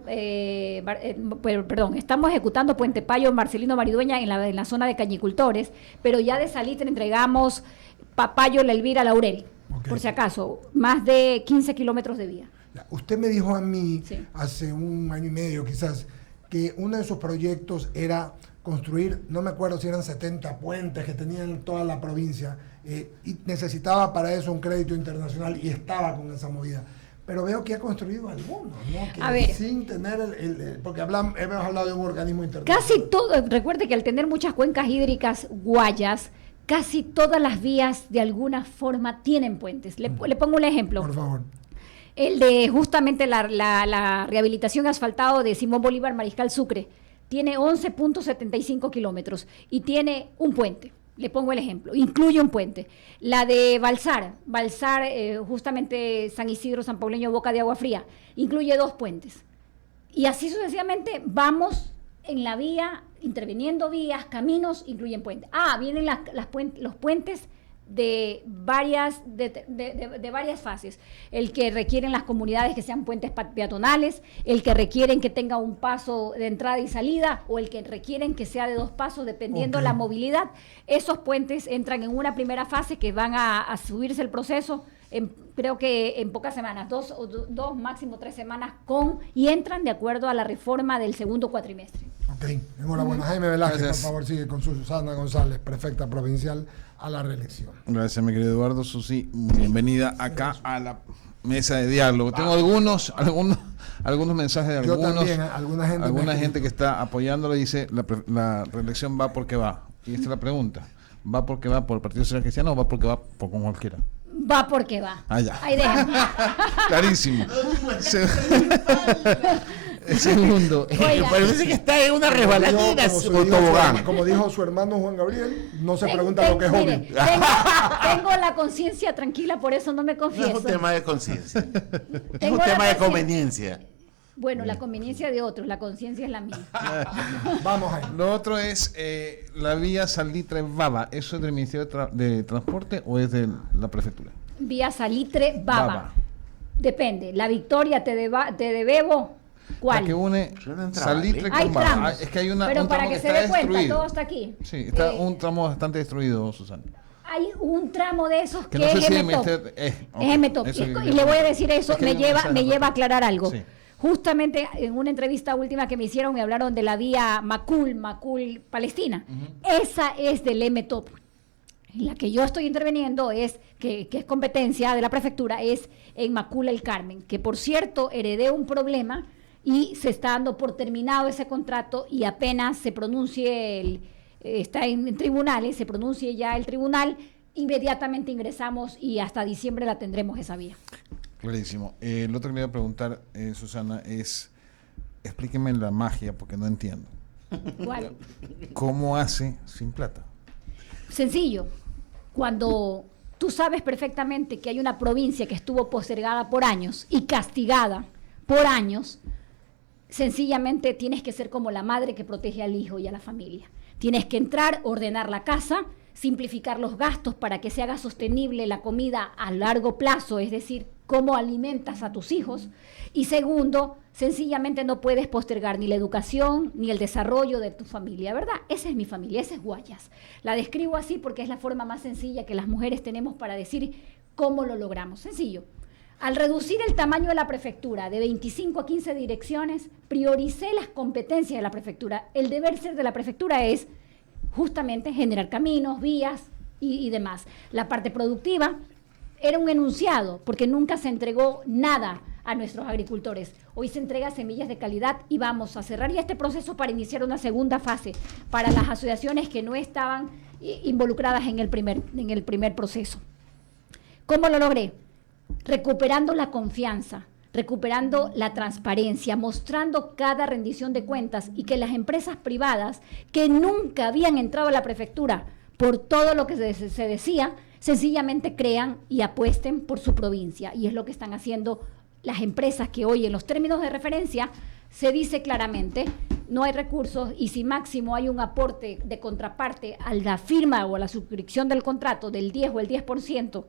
perdón, estamos ejecutando Puente Payo, Marcelino Maridueña en la zona de cañicultores, pero ya de Salitre entregamos Papayo, La Elvira, Laurel, Ok. por si acaso, más de 15 kilómetros de vía. Ya, usted me dijo a mí Sí. hace un año y medio quizás que uno de sus proyectos era construir, no me acuerdo si eran 70 puentes que tenían en toda la provincia y necesitaba para eso un crédito internacional y estaba con esa movida. Pero veo que ha construido algunos, ¿no? Que A ver. sin tener porque hemos hablado de un organismo internacional. Casi todo, recuerde que al tener muchas cuencas hídricas guayas, casi todas las vías de alguna forma tienen puentes. Le pongo un ejemplo. Por favor. El de justamente la rehabilitación asfaltado de Simón Bolívar Mariscal Sucre tiene 11.75 kilómetros y tiene un puente. Le pongo el ejemplo, incluye un puente. La de Balsar, justamente San Isidro, San Pauleño, Boca de Agua Fría, incluye 2 puentes. Y así sucesivamente vamos en la vía, interviniendo vías, caminos, incluyen puentes. Vienen los puentes de varias fases. El que requieren las comunidades que sean puentes peatonales, el que requieren que tenga un paso de entrada y salida, o el que requieren que sea de 2 pasos, dependiendo Ok. la movilidad. Esos puentes entran en una primera fase que van a subirse el proceso, creo que en pocas semanas, 2 máximo 3 semanas, y entran de acuerdo a la reforma del segundo cuatrimestre. Ok, enhorabuena. Jaime Velázquez, Gracias. por favor, sigue con Susana González, prefecta provincial, a la reelección. Gracias, mi querido Eduardo. Susi, bienvenida acá a la mesa de diálogo. Tengo algunos mensajes de Yo algunos, también, alguna gente me ha gente escrito. que está apoyándola. Dice, la reelección va porque va. Y esta es la pregunta. ¿Va porque va por el Partido Social Cristiano o va porque va por con cualquiera? Va porque va. Ya. Ahí déjame. Clarísimo. Segundo. Oiga. Parece que está en una resbaladera Como o tobogán. como dijo su hermano Juan Gabriel, no se pregunta lo que es Mire, obvio. tengo la conciencia tranquila, por eso no me No confieso. es un tema de conciencia. Es Tengo un la tema de conciencia. conveniencia. Bueno, la conveniencia de otros, la conciencia es la mía. Vamos ahí. Lo otro es la vía Salitre-Baba. ¿Eso es del Ministerio de Transporte o es de la Prefectura? Vía Salitre, Baba. Baba. Depende. La Victoria, te debebo. ¿Cuál? La que une Yo no entraba, Salitre ¿eh? Hay con Baba. tramos. Es que hay Pero un para tramo que que se está dé cuenta, destruido. todo está aquí. Sí, está Eh, un tramo bastante destruido, Susana. Hay un tramo de esos Que que, no sé es si M-Top. ok, Es M-Top. eso Y que- le voy a decir eso, es que me hay un lleva mensaje a aclarar algo. Sí. Justamente en una entrevista última que me hicieron, me hablaron de la vía Macul, Palestina. Esa es del M-Top. la que yo estoy interviniendo que es competencia de la prefectura, es en Macula el Carmen, que por cierto heredé un problema y se está dando por terminado ese contrato y apenas se pronuncie está en tribunales, se pronuncie ya el tribunal, inmediatamente ingresamos y hasta diciembre la tendremos esa vía. Clarísimo. Lo otro que le iba a preguntar, Susana, es, explíqueme la magia porque no entiendo. ¿Cuál? ¿Cómo hace sin plata? Sencillo. Cuando tú sabes perfectamente que hay una provincia que estuvo postergada por años y castigada por años, sencillamente tienes que ser como la madre que protege al hijo y a la familia. Tienes que entrar, ordenar la casa, simplificar los gastos para que se haga sostenible la comida a largo plazo, es decir, cómo alimentas a tus hijos. Y segundo, sencillamente no puedes postergar ni la educación ni el desarrollo de tu familia, ¿verdad? Esa es mi familia, esa es Guayas. La describo así porque es la forma más sencilla que las mujeres tenemos para decir cómo lo logramos. Sencillo. Al reducir el tamaño de la prefectura de 25 a 15 direcciones, prioricé las competencias de la prefectura. El deber ser de la prefectura es justamente generar caminos, vías y demás. La parte productiva era un enunciado, porque nunca se entregó nada a nuestros agricultores. Hoy se entrega semillas de calidad y vamos a cerrar ya este proceso para iniciar una segunda fase para las asociaciones que no estaban involucradas en el primer proceso. ¿Cómo lo logré? Recuperando la confianza, recuperando la transparencia, mostrando cada rendición de cuentas y que las empresas privadas que nunca habían entrado a la prefectura por todo lo que se decía, sencillamente crean y apuesten por su provincia. Y es lo que están haciendo las empresas que hoy en los términos de referencia se dice claramente, no hay recursos y si máximo hay un aporte de contraparte a la firma o a la suscripción del contrato del 10 o el 10%,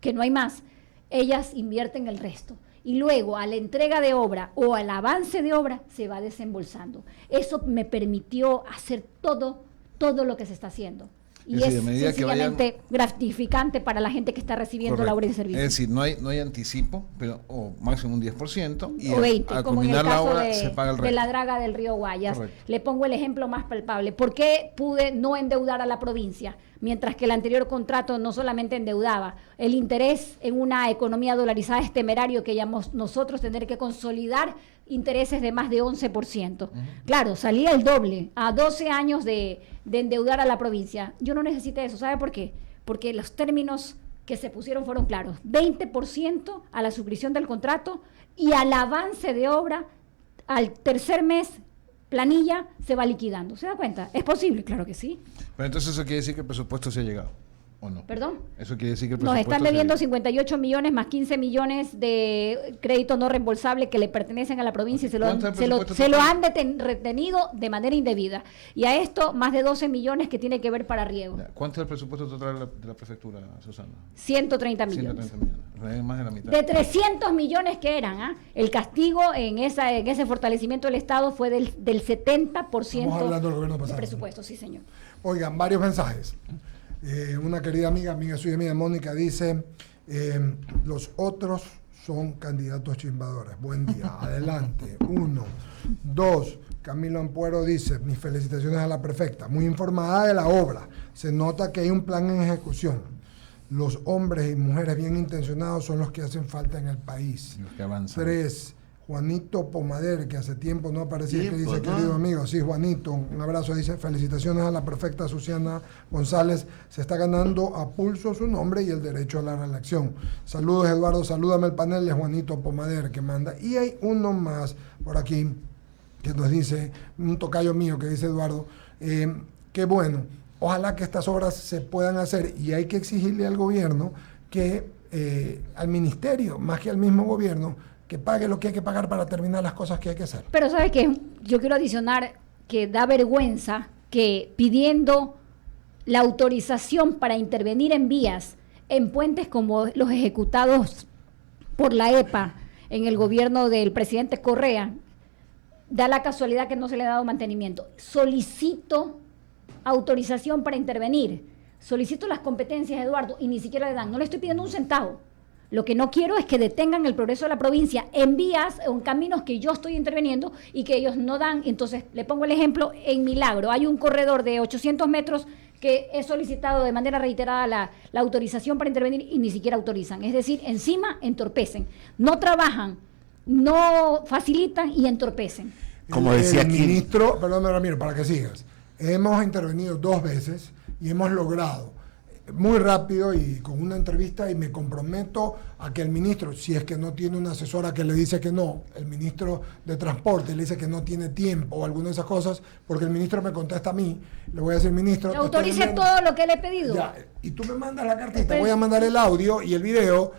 que no hay más, ellas invierten el resto. Y luego a la entrega de obra o al avance de obra se va desembolsando. Eso me permitió hacer todo lo que se está haciendo. Y es sencillamente gratificante para la gente que está recibiendo la obra y servicio. Es decir, no hay anticipo, pero máximo un 10%, y o 20%, al como en el culminar la caso obra se paga el resto. de la draga del río Guayas. Correcto. Le pongo el ejemplo más palpable. ¿Por qué pude no endeudar a la provincia? Mientras que el anterior contrato no solamente endeudaba, el interés en una economía dolarizada es temerario que nosotros tener que consolidar intereses de más de 11%. Claro, salía el doble a 12 años de endeudar a la provincia. Yo no necesité eso, ¿sabe por qué? Porque los términos que se pusieron fueron claros. 20% a la suscripción del contrato y al avance de obra al tercer mes planilla se va liquidando. ¿Se da cuenta? ¿Es posible? Claro que sí. Pero entonces eso quiere decir que el presupuesto se ha llegado, ¿o no? ¿Perdón? Eso quiere decir que el Nos presupuesto están debiendo 58 millones más 15 millones de crédito no reembolsable que le pertenecen a la provincia y se lo han retenido de manera indebida. Y a esto más de 12 millones que tiene que ver para riego. ¿Cuánto es el presupuesto total de la prefectura, Susana? 130 millones. 130 millones. O sea, es más de la mitad. De 300 millones que eran, el castigo en ese fortalecimiento del Estado fue del 70% de presupuesto, sí señor. Oigan, varios mensajes. Una querida amiga suya, mía, Mónica, dice, los otros son candidatos chimbadores. Buen día, adelante. 1, 2, Camilo Ampuero dice, mis felicitaciones a la prefecta, muy informada de la obra, se nota que hay un plan en ejecución. Los hombres y mujeres bien intencionados son los que hacen falta en el país. Los que avanzan. 3, Juanito Pomader, que hace tiempo no aparecía, que dice, querido amigo, sí, Juanito, un abrazo, dice, felicitaciones a la prefecta Susana González, se está ganando a pulso su nombre y el derecho a la reelección. Saludos, Eduardo, salúdame el panel de Juanito Pomader que manda. Y hay uno más por aquí que nos dice, un tocayo mío que dice Eduardo, que bueno, ojalá que estas obras se puedan hacer y hay que exigirle al gobierno que, al ministerio, más que al mismo gobierno, que pague lo que hay que pagar para terminar las cosas que hay que hacer. Pero ¿sabe qué? Yo quiero adicionar que da vergüenza que pidiendo la autorización para intervenir en vías, en puentes como los ejecutados por la EPA en el gobierno del presidente Correa, da la casualidad que no se le ha dado mantenimiento. Solicito autorización para intervenir, solicito las competencias, Eduardo, y ni siquiera le dan. No le estoy pidiendo un centavo. Lo que no quiero es que detengan el progreso de la provincia en vías o en caminos que yo estoy interviniendo y que ellos no dan. Entonces, le pongo el ejemplo en Milagro. Hay un corredor de 800 metros que he solicitado de manera reiterada la autorización para intervenir y ni siquiera autorizan. Es decir, encima entorpecen. No trabajan, no facilitan y entorpecen. Como decía el aquí, ministro, perdón Ramiro, para que sigas, hemos intervenido 2 veces y hemos logrado muy rápido y con una entrevista, y me comprometo a que el ministro, si es que no tiene una asesora que le dice que no, el ministro de Transporte le dice que no tiene tiempo o alguna de esas cosas, porque el ministro me contesta a mí, le voy a decir, ministro, Le autorice todo lo que le he pedido. ya, y tú me mandas la carta y te voy a mandar el audio y el video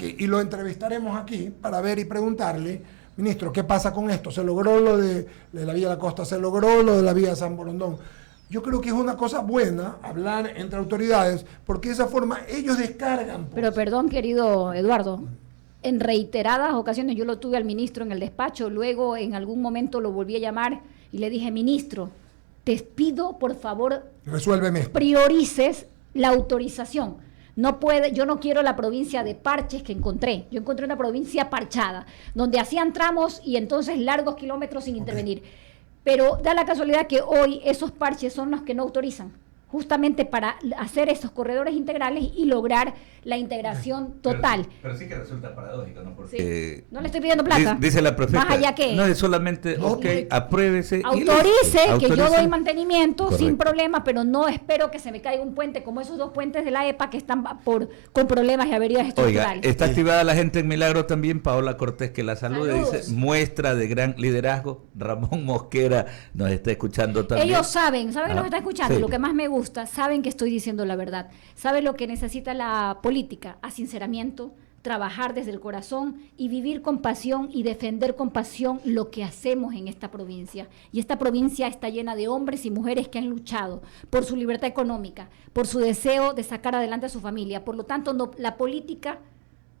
y lo entrevistaremos aquí para ver y preguntarle, ministro, ¿qué pasa con esto? ¿Se logró lo de la Vía de la Costa? ¿Se logró lo de la Vía de San Borondón? Yo creo que es una cosa buena hablar entre autoridades, porque de esa forma ellos descargan. Pues. Pero perdón, querido Eduardo, en reiteradas ocasiones yo lo tuve al ministro en el despacho, luego en algún momento lo volví a llamar y le dije, ministro, te pido por favor, resuélveme esto. Priorices la autorización. No puede, yo no quiero la provincia de parches que encontré. Yo encontré una provincia parchada, donde hacían tramos y entonces largos kilómetros sin intervenir. Pero da la casualidad que hoy esos parches son los que no autorizan, justamente para hacer esos corredores integrales y lograr la integración total. Pero sí que resulta paradójico, ¿no? Porque Sí. No le estoy pidiendo plata. dice la prefecta, Más allá que no es solamente, ok, apruébese. autorice y que yo doy mantenimiento Correcto. sin problema, pero no espero que se me caiga un puente como esos 2 puentes de la EPA que están con problemas y averías Oiga, estructurales. está activada la gente en Milagro también, Paola Cortés, que la saluda, Saludos. dice, muestra de gran liderazgo. Ramón Mosquera nos está escuchando también. Ellos saben que nos están escuchando, sí. lo que más me gusta, saben que estoy diciendo la verdad, saben lo que necesita la política, asinceramiento, trabajar desde el corazón y vivir con pasión y defender con pasión lo que hacemos en esta provincia. Y esta provincia está llena de hombres y mujeres que han luchado por su libertad económica, por su deseo de sacar adelante a su familia. Por lo tanto, la política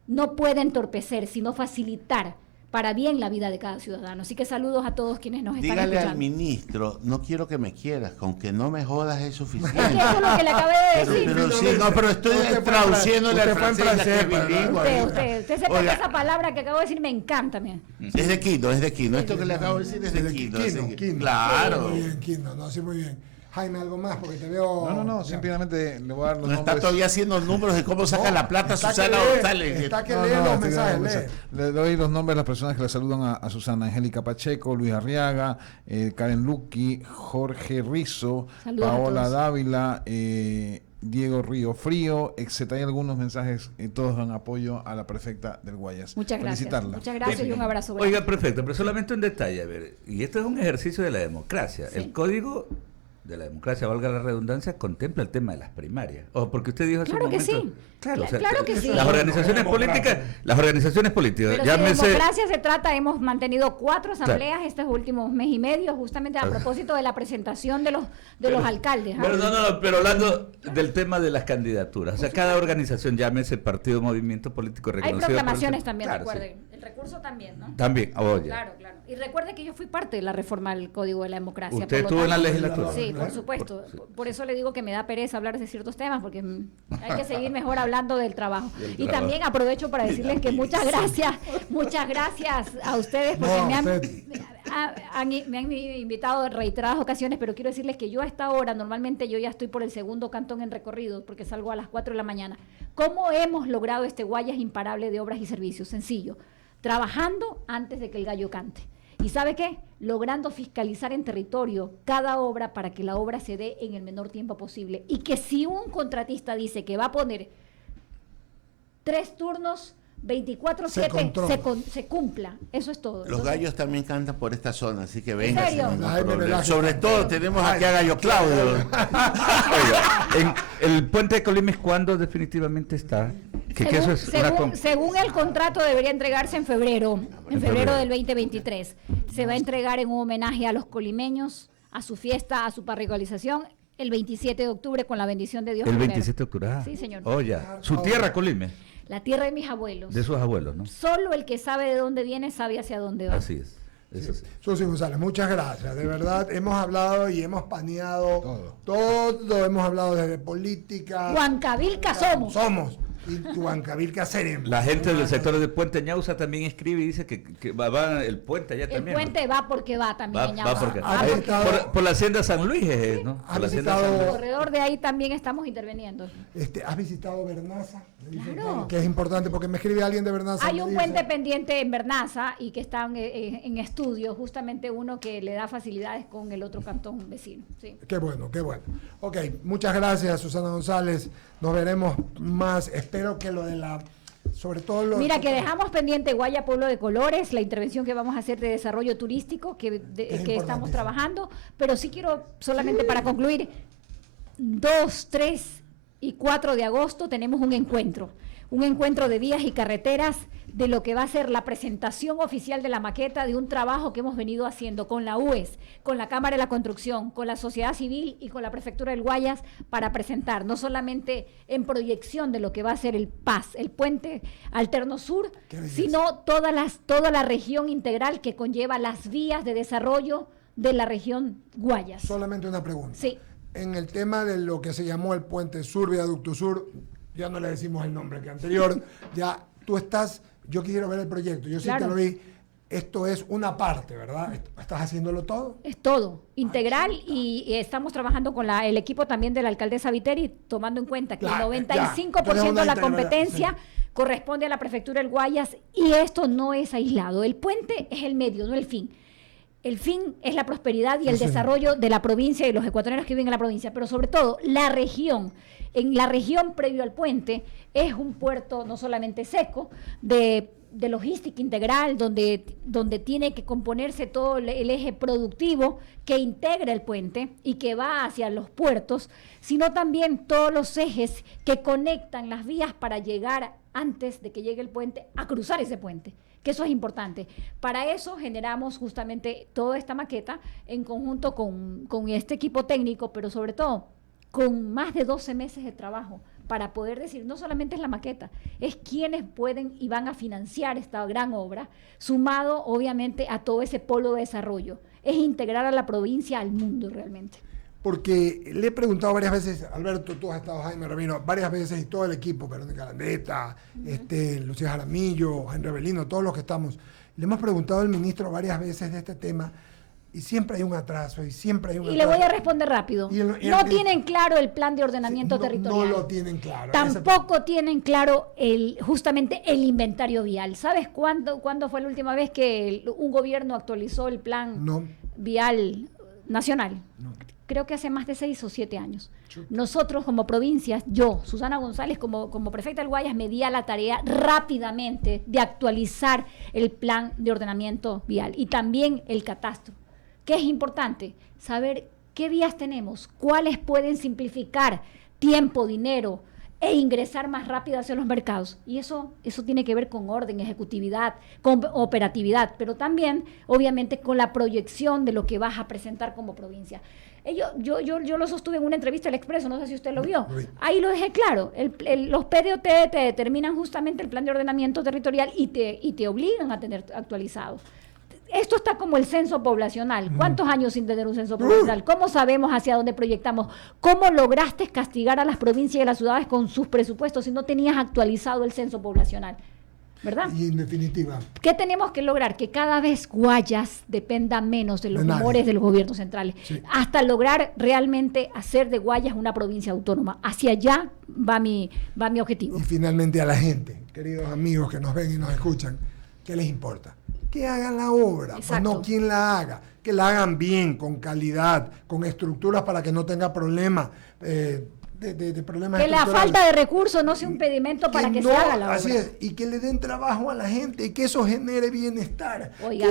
no puede entorpecer, sino facilitar para bien la vida de cada ciudadano. Así que saludos a todos quienes nos están dígale escuchando. al ministro, no quiero que me quieras, con que no me jodas es suficiente. Es que eso es lo que le acabé de Pero, decir. pero sí, no, pero estoy Usted fue traduciéndole al usted fue en francés, ya que es francés, bilingüe Usted, ahorita. usted sepa Oiga, que esa palabra que acabo de decir me encanta. Mira. es de Quino, es de Quino. Esto que le acabo de decir es de Quino. Quino. Claro. Muy bien, Quino, no, sí, muy bien. Jaime, algo más, porque te veo... No, ya. simplemente le voy a dar los No está nombres. todavía haciendo números de cómo saca No, la plata está Susana que lee, González. está que No, lee no, los estoy mensajes, dando lee. mensajes. Le doy los nombres de las personas que le saludan a Susana: Angélica Pacheco, Luis Arriaga, Karen Luqui, Jorge Rizo, Saludos a Paola todos. Dávila, Diego Río Frío, etc. Hay algunos mensajes, todos dan apoyo a la prefecta del Guayas. Muchas gracias. Felicitarla. Muchas gracias y un abrazo. Oiga, perfecto, pero solamente un detalle, a ver, y esto es un ejercicio de la democracia. Sí. El código de la democracia, valga la redundancia, contempla el tema de las primarias. O porque usted dijo hace Claro un que momento. sí. Claro, Claro que sí. Las organizaciones políticas, Pero si de democracia se trata, hemos mantenido 4 asambleas estos últimos mes y medio, justamente a propósito de la presentación de los alcaldes. ¿ah? Pero no, pero hablando del tema de las candidaturas, o sea, cada organización, llámese partido, movimiento político Hay reconocido. proclamaciones por el- también, Claro, recuerden. sí. El recurso también, ¿no? También, oye. Claro, claro. Y recuerde que yo fui parte de la reforma del Código de la Democracia. Usted por lo estuvo en la tanto- legislatura. Sí, por supuesto. Por eso le digo que me da pereza hablar de ciertos temas, porque hay que seguir mejor hablando del trabajo. Y también aprovecho para decirles que muchas gracias a ustedes, porque No, me han usted. me han invitado en reiteradas ocasiones, pero quiero decirles que yo a esta hora, normalmente yo ya estoy por el segundo cantón en recorrido, porque salgo a las 4 de la mañana. ¿Cómo hemos logrado este Guayas imparable de obras y servicios? Sencillo, trabajando antes de que el gallo cante. ¿Y sabe qué? Logrando fiscalizar en territorio cada obra para que la obra se dé en el menor tiempo posible. Y que si un contratista dice que va a poner 3 turnos, 24/7, se cumpla. Eso es todo. Los Entonces, gallos también cantan por esta zona, así que venga. serio? Sobre todo tenemos aquí a Gallo Claudio. Oiga, el puente de Colimes, ¿cuándo definitivamente está? Que eso es según el contrato debería entregarse en febrero del 2023. Se va a entregar en un homenaje a los colimeños, a su fiesta, a su parroquialización, el 27 de octubre con la bendición de Dios. El primero. 27 de octubre. Sí, señor. Oye, su tierra, Colimes, La tierra de mis abuelos. de sus abuelos, ¿no? Solo el que sabe de dónde viene sabe hacia dónde va. Así es. Eso sí. Susi González, muchas gracias. De verdad, hemos hablado y hemos paneado todo. Hemos hablado desde política. Huancavilca somos. y Huancavilca Serem. La gente del sector de Puente Ñauza también escribe y dice que va el puente allá también. El puente va porque va también. Por la hacienda San Luis, ¿no? Por la hacienda San Luis. Alrededor de ahí también estamos interviniendo. ¿Has visitado Bernaza? Claro. Que es importante porque me escribe alguien de Bernaza. Hay un puente pendiente en Bernaza y que está en estudio, justamente uno que le da facilidades con el otro cantón vecino. Sí. Qué bueno, qué bueno. Ok, muchas gracias, Susana González. Nos veremos más. Espero que lo de la... Sobre todo lo... Mira, que dejamos pendiente Guaya Pueblo de Colores, la intervención que vamos a hacer de desarrollo turístico que estamos trabajando, pero sí quiero, solamente para concluir, 2, 3 y 4 de agosto tenemos un encuentro de vías y carreteras, de lo que va a ser la presentación oficial de la maqueta de un trabajo que hemos venido haciendo con la UES, con la Cámara de la Construcción, con la sociedad civil y con la Prefectura del Guayas, para presentar no solamente en proyección de lo que va a ser el PAS, el Puente Alterno Sur, sino toda la región integral que conlleva las vías de desarrollo de la región Guayas. Solamente una pregunta. Sí. En el tema de lo que se llamó el Puente Sur, Viaducto Sur, ya no le decimos el nombre que anterior, ya tú estás... Yo quiero ver el proyecto, yo sí te lo vi. Esto es una parte, ¿verdad? ¿Estás haciéndolo todo? Es todo, integral, y estamos trabajando con el equipo también de la alcaldesa Viteri, tomando en cuenta que el 95% de la competencia corresponde a la Prefectura del Guayas, y esto no es aislado. El puente es el medio, no el fin. El fin es la prosperidad y el desarrollo de la provincia y los ecuatorianos que viven en la provincia, pero sobre todo la región. En la región previo al puente es un puerto no solamente seco, de logística integral, donde tiene que componerse todo el eje productivo que integra el puente y que va hacia los puertos, sino también todos los ejes que conectan las vías para llegar, antes de que llegue el puente, a cruzar ese puente, que eso es importante. Para eso generamos justamente toda esta maqueta en conjunto con este equipo técnico, pero sobre todo con más de 12 meses de trabajo, para poder decir, no solamente es la maqueta, es quienes pueden y van a financiar esta gran obra, sumado obviamente a todo ese polo de desarrollo. Es integrar a la provincia al mundo realmente. Porque le he preguntado varias veces, Alberto, tú has estado, Jaime Rabino, varias veces, y todo el equipo, Verónica Landeta, Lucía Jaramillo, Henry Avelino, todos los que estamos, le hemos preguntado al ministro varias veces de este tema, y siempre hay un atraso, y siempre hay un atraso. Y le voy a responder rápido. No tienen claro el plan de ordenamiento territorial. No lo tienen claro. Tampoco tienen claro justamente el inventario vial. ¿Sabes cuándo fue la última vez que un gobierno actualizó el plan vial nacional? No. Creo que hace más de 6 o 7 años. Nosotros como provincias, yo, Susana González, como prefecta del Guayas, me di a la tarea rápidamente de actualizar el plan de ordenamiento vial y también el catastro. ¿Qué es importante? Saber qué vías tenemos, cuáles pueden simplificar tiempo, dinero e ingresar más rápido hacia los mercados. Y eso tiene que ver con orden, ejecutividad, con operatividad, pero también, obviamente, con la proyección de lo que vas a presentar como provincia. Yo lo sostuve en una entrevista al Expreso, no sé si usted lo vio. Ahí lo dejé claro. Los PDOT te determinan justamente el plan de ordenamiento territorial y te obligan a tener actualizado. Esto está como el censo poblacional. ¿Cuántos años sin tener un censo poblacional? ¿Cómo sabemos hacia dónde proyectamos? ¿Cómo lograste castigar a las provincias y a las ciudades con sus presupuestos si no tenías actualizado el censo poblacional? ¿Verdad? Y en definitiva, ¿qué tenemos que lograr? Que cada vez Guayas dependa menos de los rumores de los gobiernos centrales, hasta lograr realmente hacer de Guayas una provincia autónoma. Hacia allá va mi objetivo. Y finalmente a la gente, queridos amigos que nos ven y nos escuchan, ¿qué les importa? Que hagan la obra, pues no quien la haga, que la hagan bien, con calidad, con estructuras para que no tenga problemas, de problemas que la falta de recursos no sea un impedimento para que se haga la obra. Así es, y que le den trabajo a la gente y que eso genere bienestar. Oiga,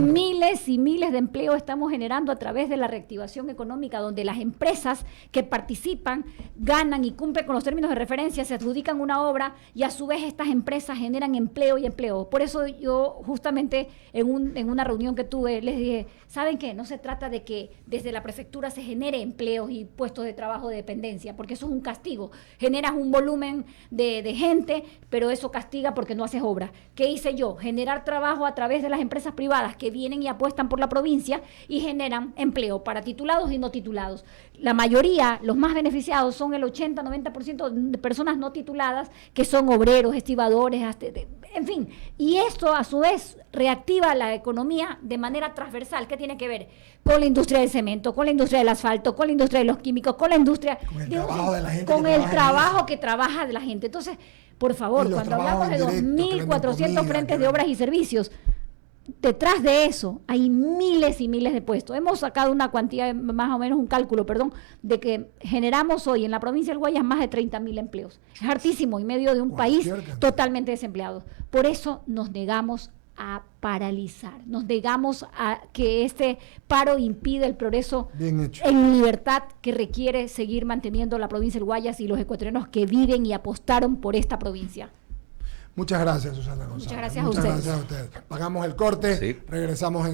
miles y miles de empleos estamos generando a través de la reactivación económica, donde las empresas que participan ganan y cumplen con los términos de referencia, se adjudican una obra y a su vez estas empresas generan empleo y empleo. Por eso yo justamente en una reunión que tuve les dije, ¿saben qué? No se trata de que desde la prefectura se genere empleos y puestos puestos de trabajo de dependencia, porque eso es un castigo. Generas un volumen de gente, pero eso castiga porque no haces obra. ¿Qué hice yo? Generar trabajo a través de las empresas privadas que vienen y apuestan por la provincia y generan empleo para titulados y no titulados. La mayoría, los más beneficiados, son el 80-90% de personas no tituladas, que son obreros, estibadores, en fin. Y esto, a su vez, reactiva la economía de manera transversal. ¿Qué tiene que ver? Con la industria del cemento, con la industria del asfalto, con la industria de los químicos, con la industria... Con el trabajo que trabaja de la gente. Entonces, por favor, cuando hablamos de 2.400 frentes de obras y servicios, detrás de eso hay miles y miles de puestos. Hemos sacado una cuantía, más o menos un cálculo, de que generamos hoy en la provincia del Guayas más de 30.000 empleos. Es hartísimo, en medio de un país totalmente desempleado. Por eso nos negamos a paralizar, nos negamos a que este paro impida el progreso en libertad que requiere seguir manteniendo la provincia del Guayas y los ecuatorianos que viven y apostaron por esta provincia. Muchas gracias, Susana González. Muchas gracias a ustedes. Pagamos el corte, regresamos en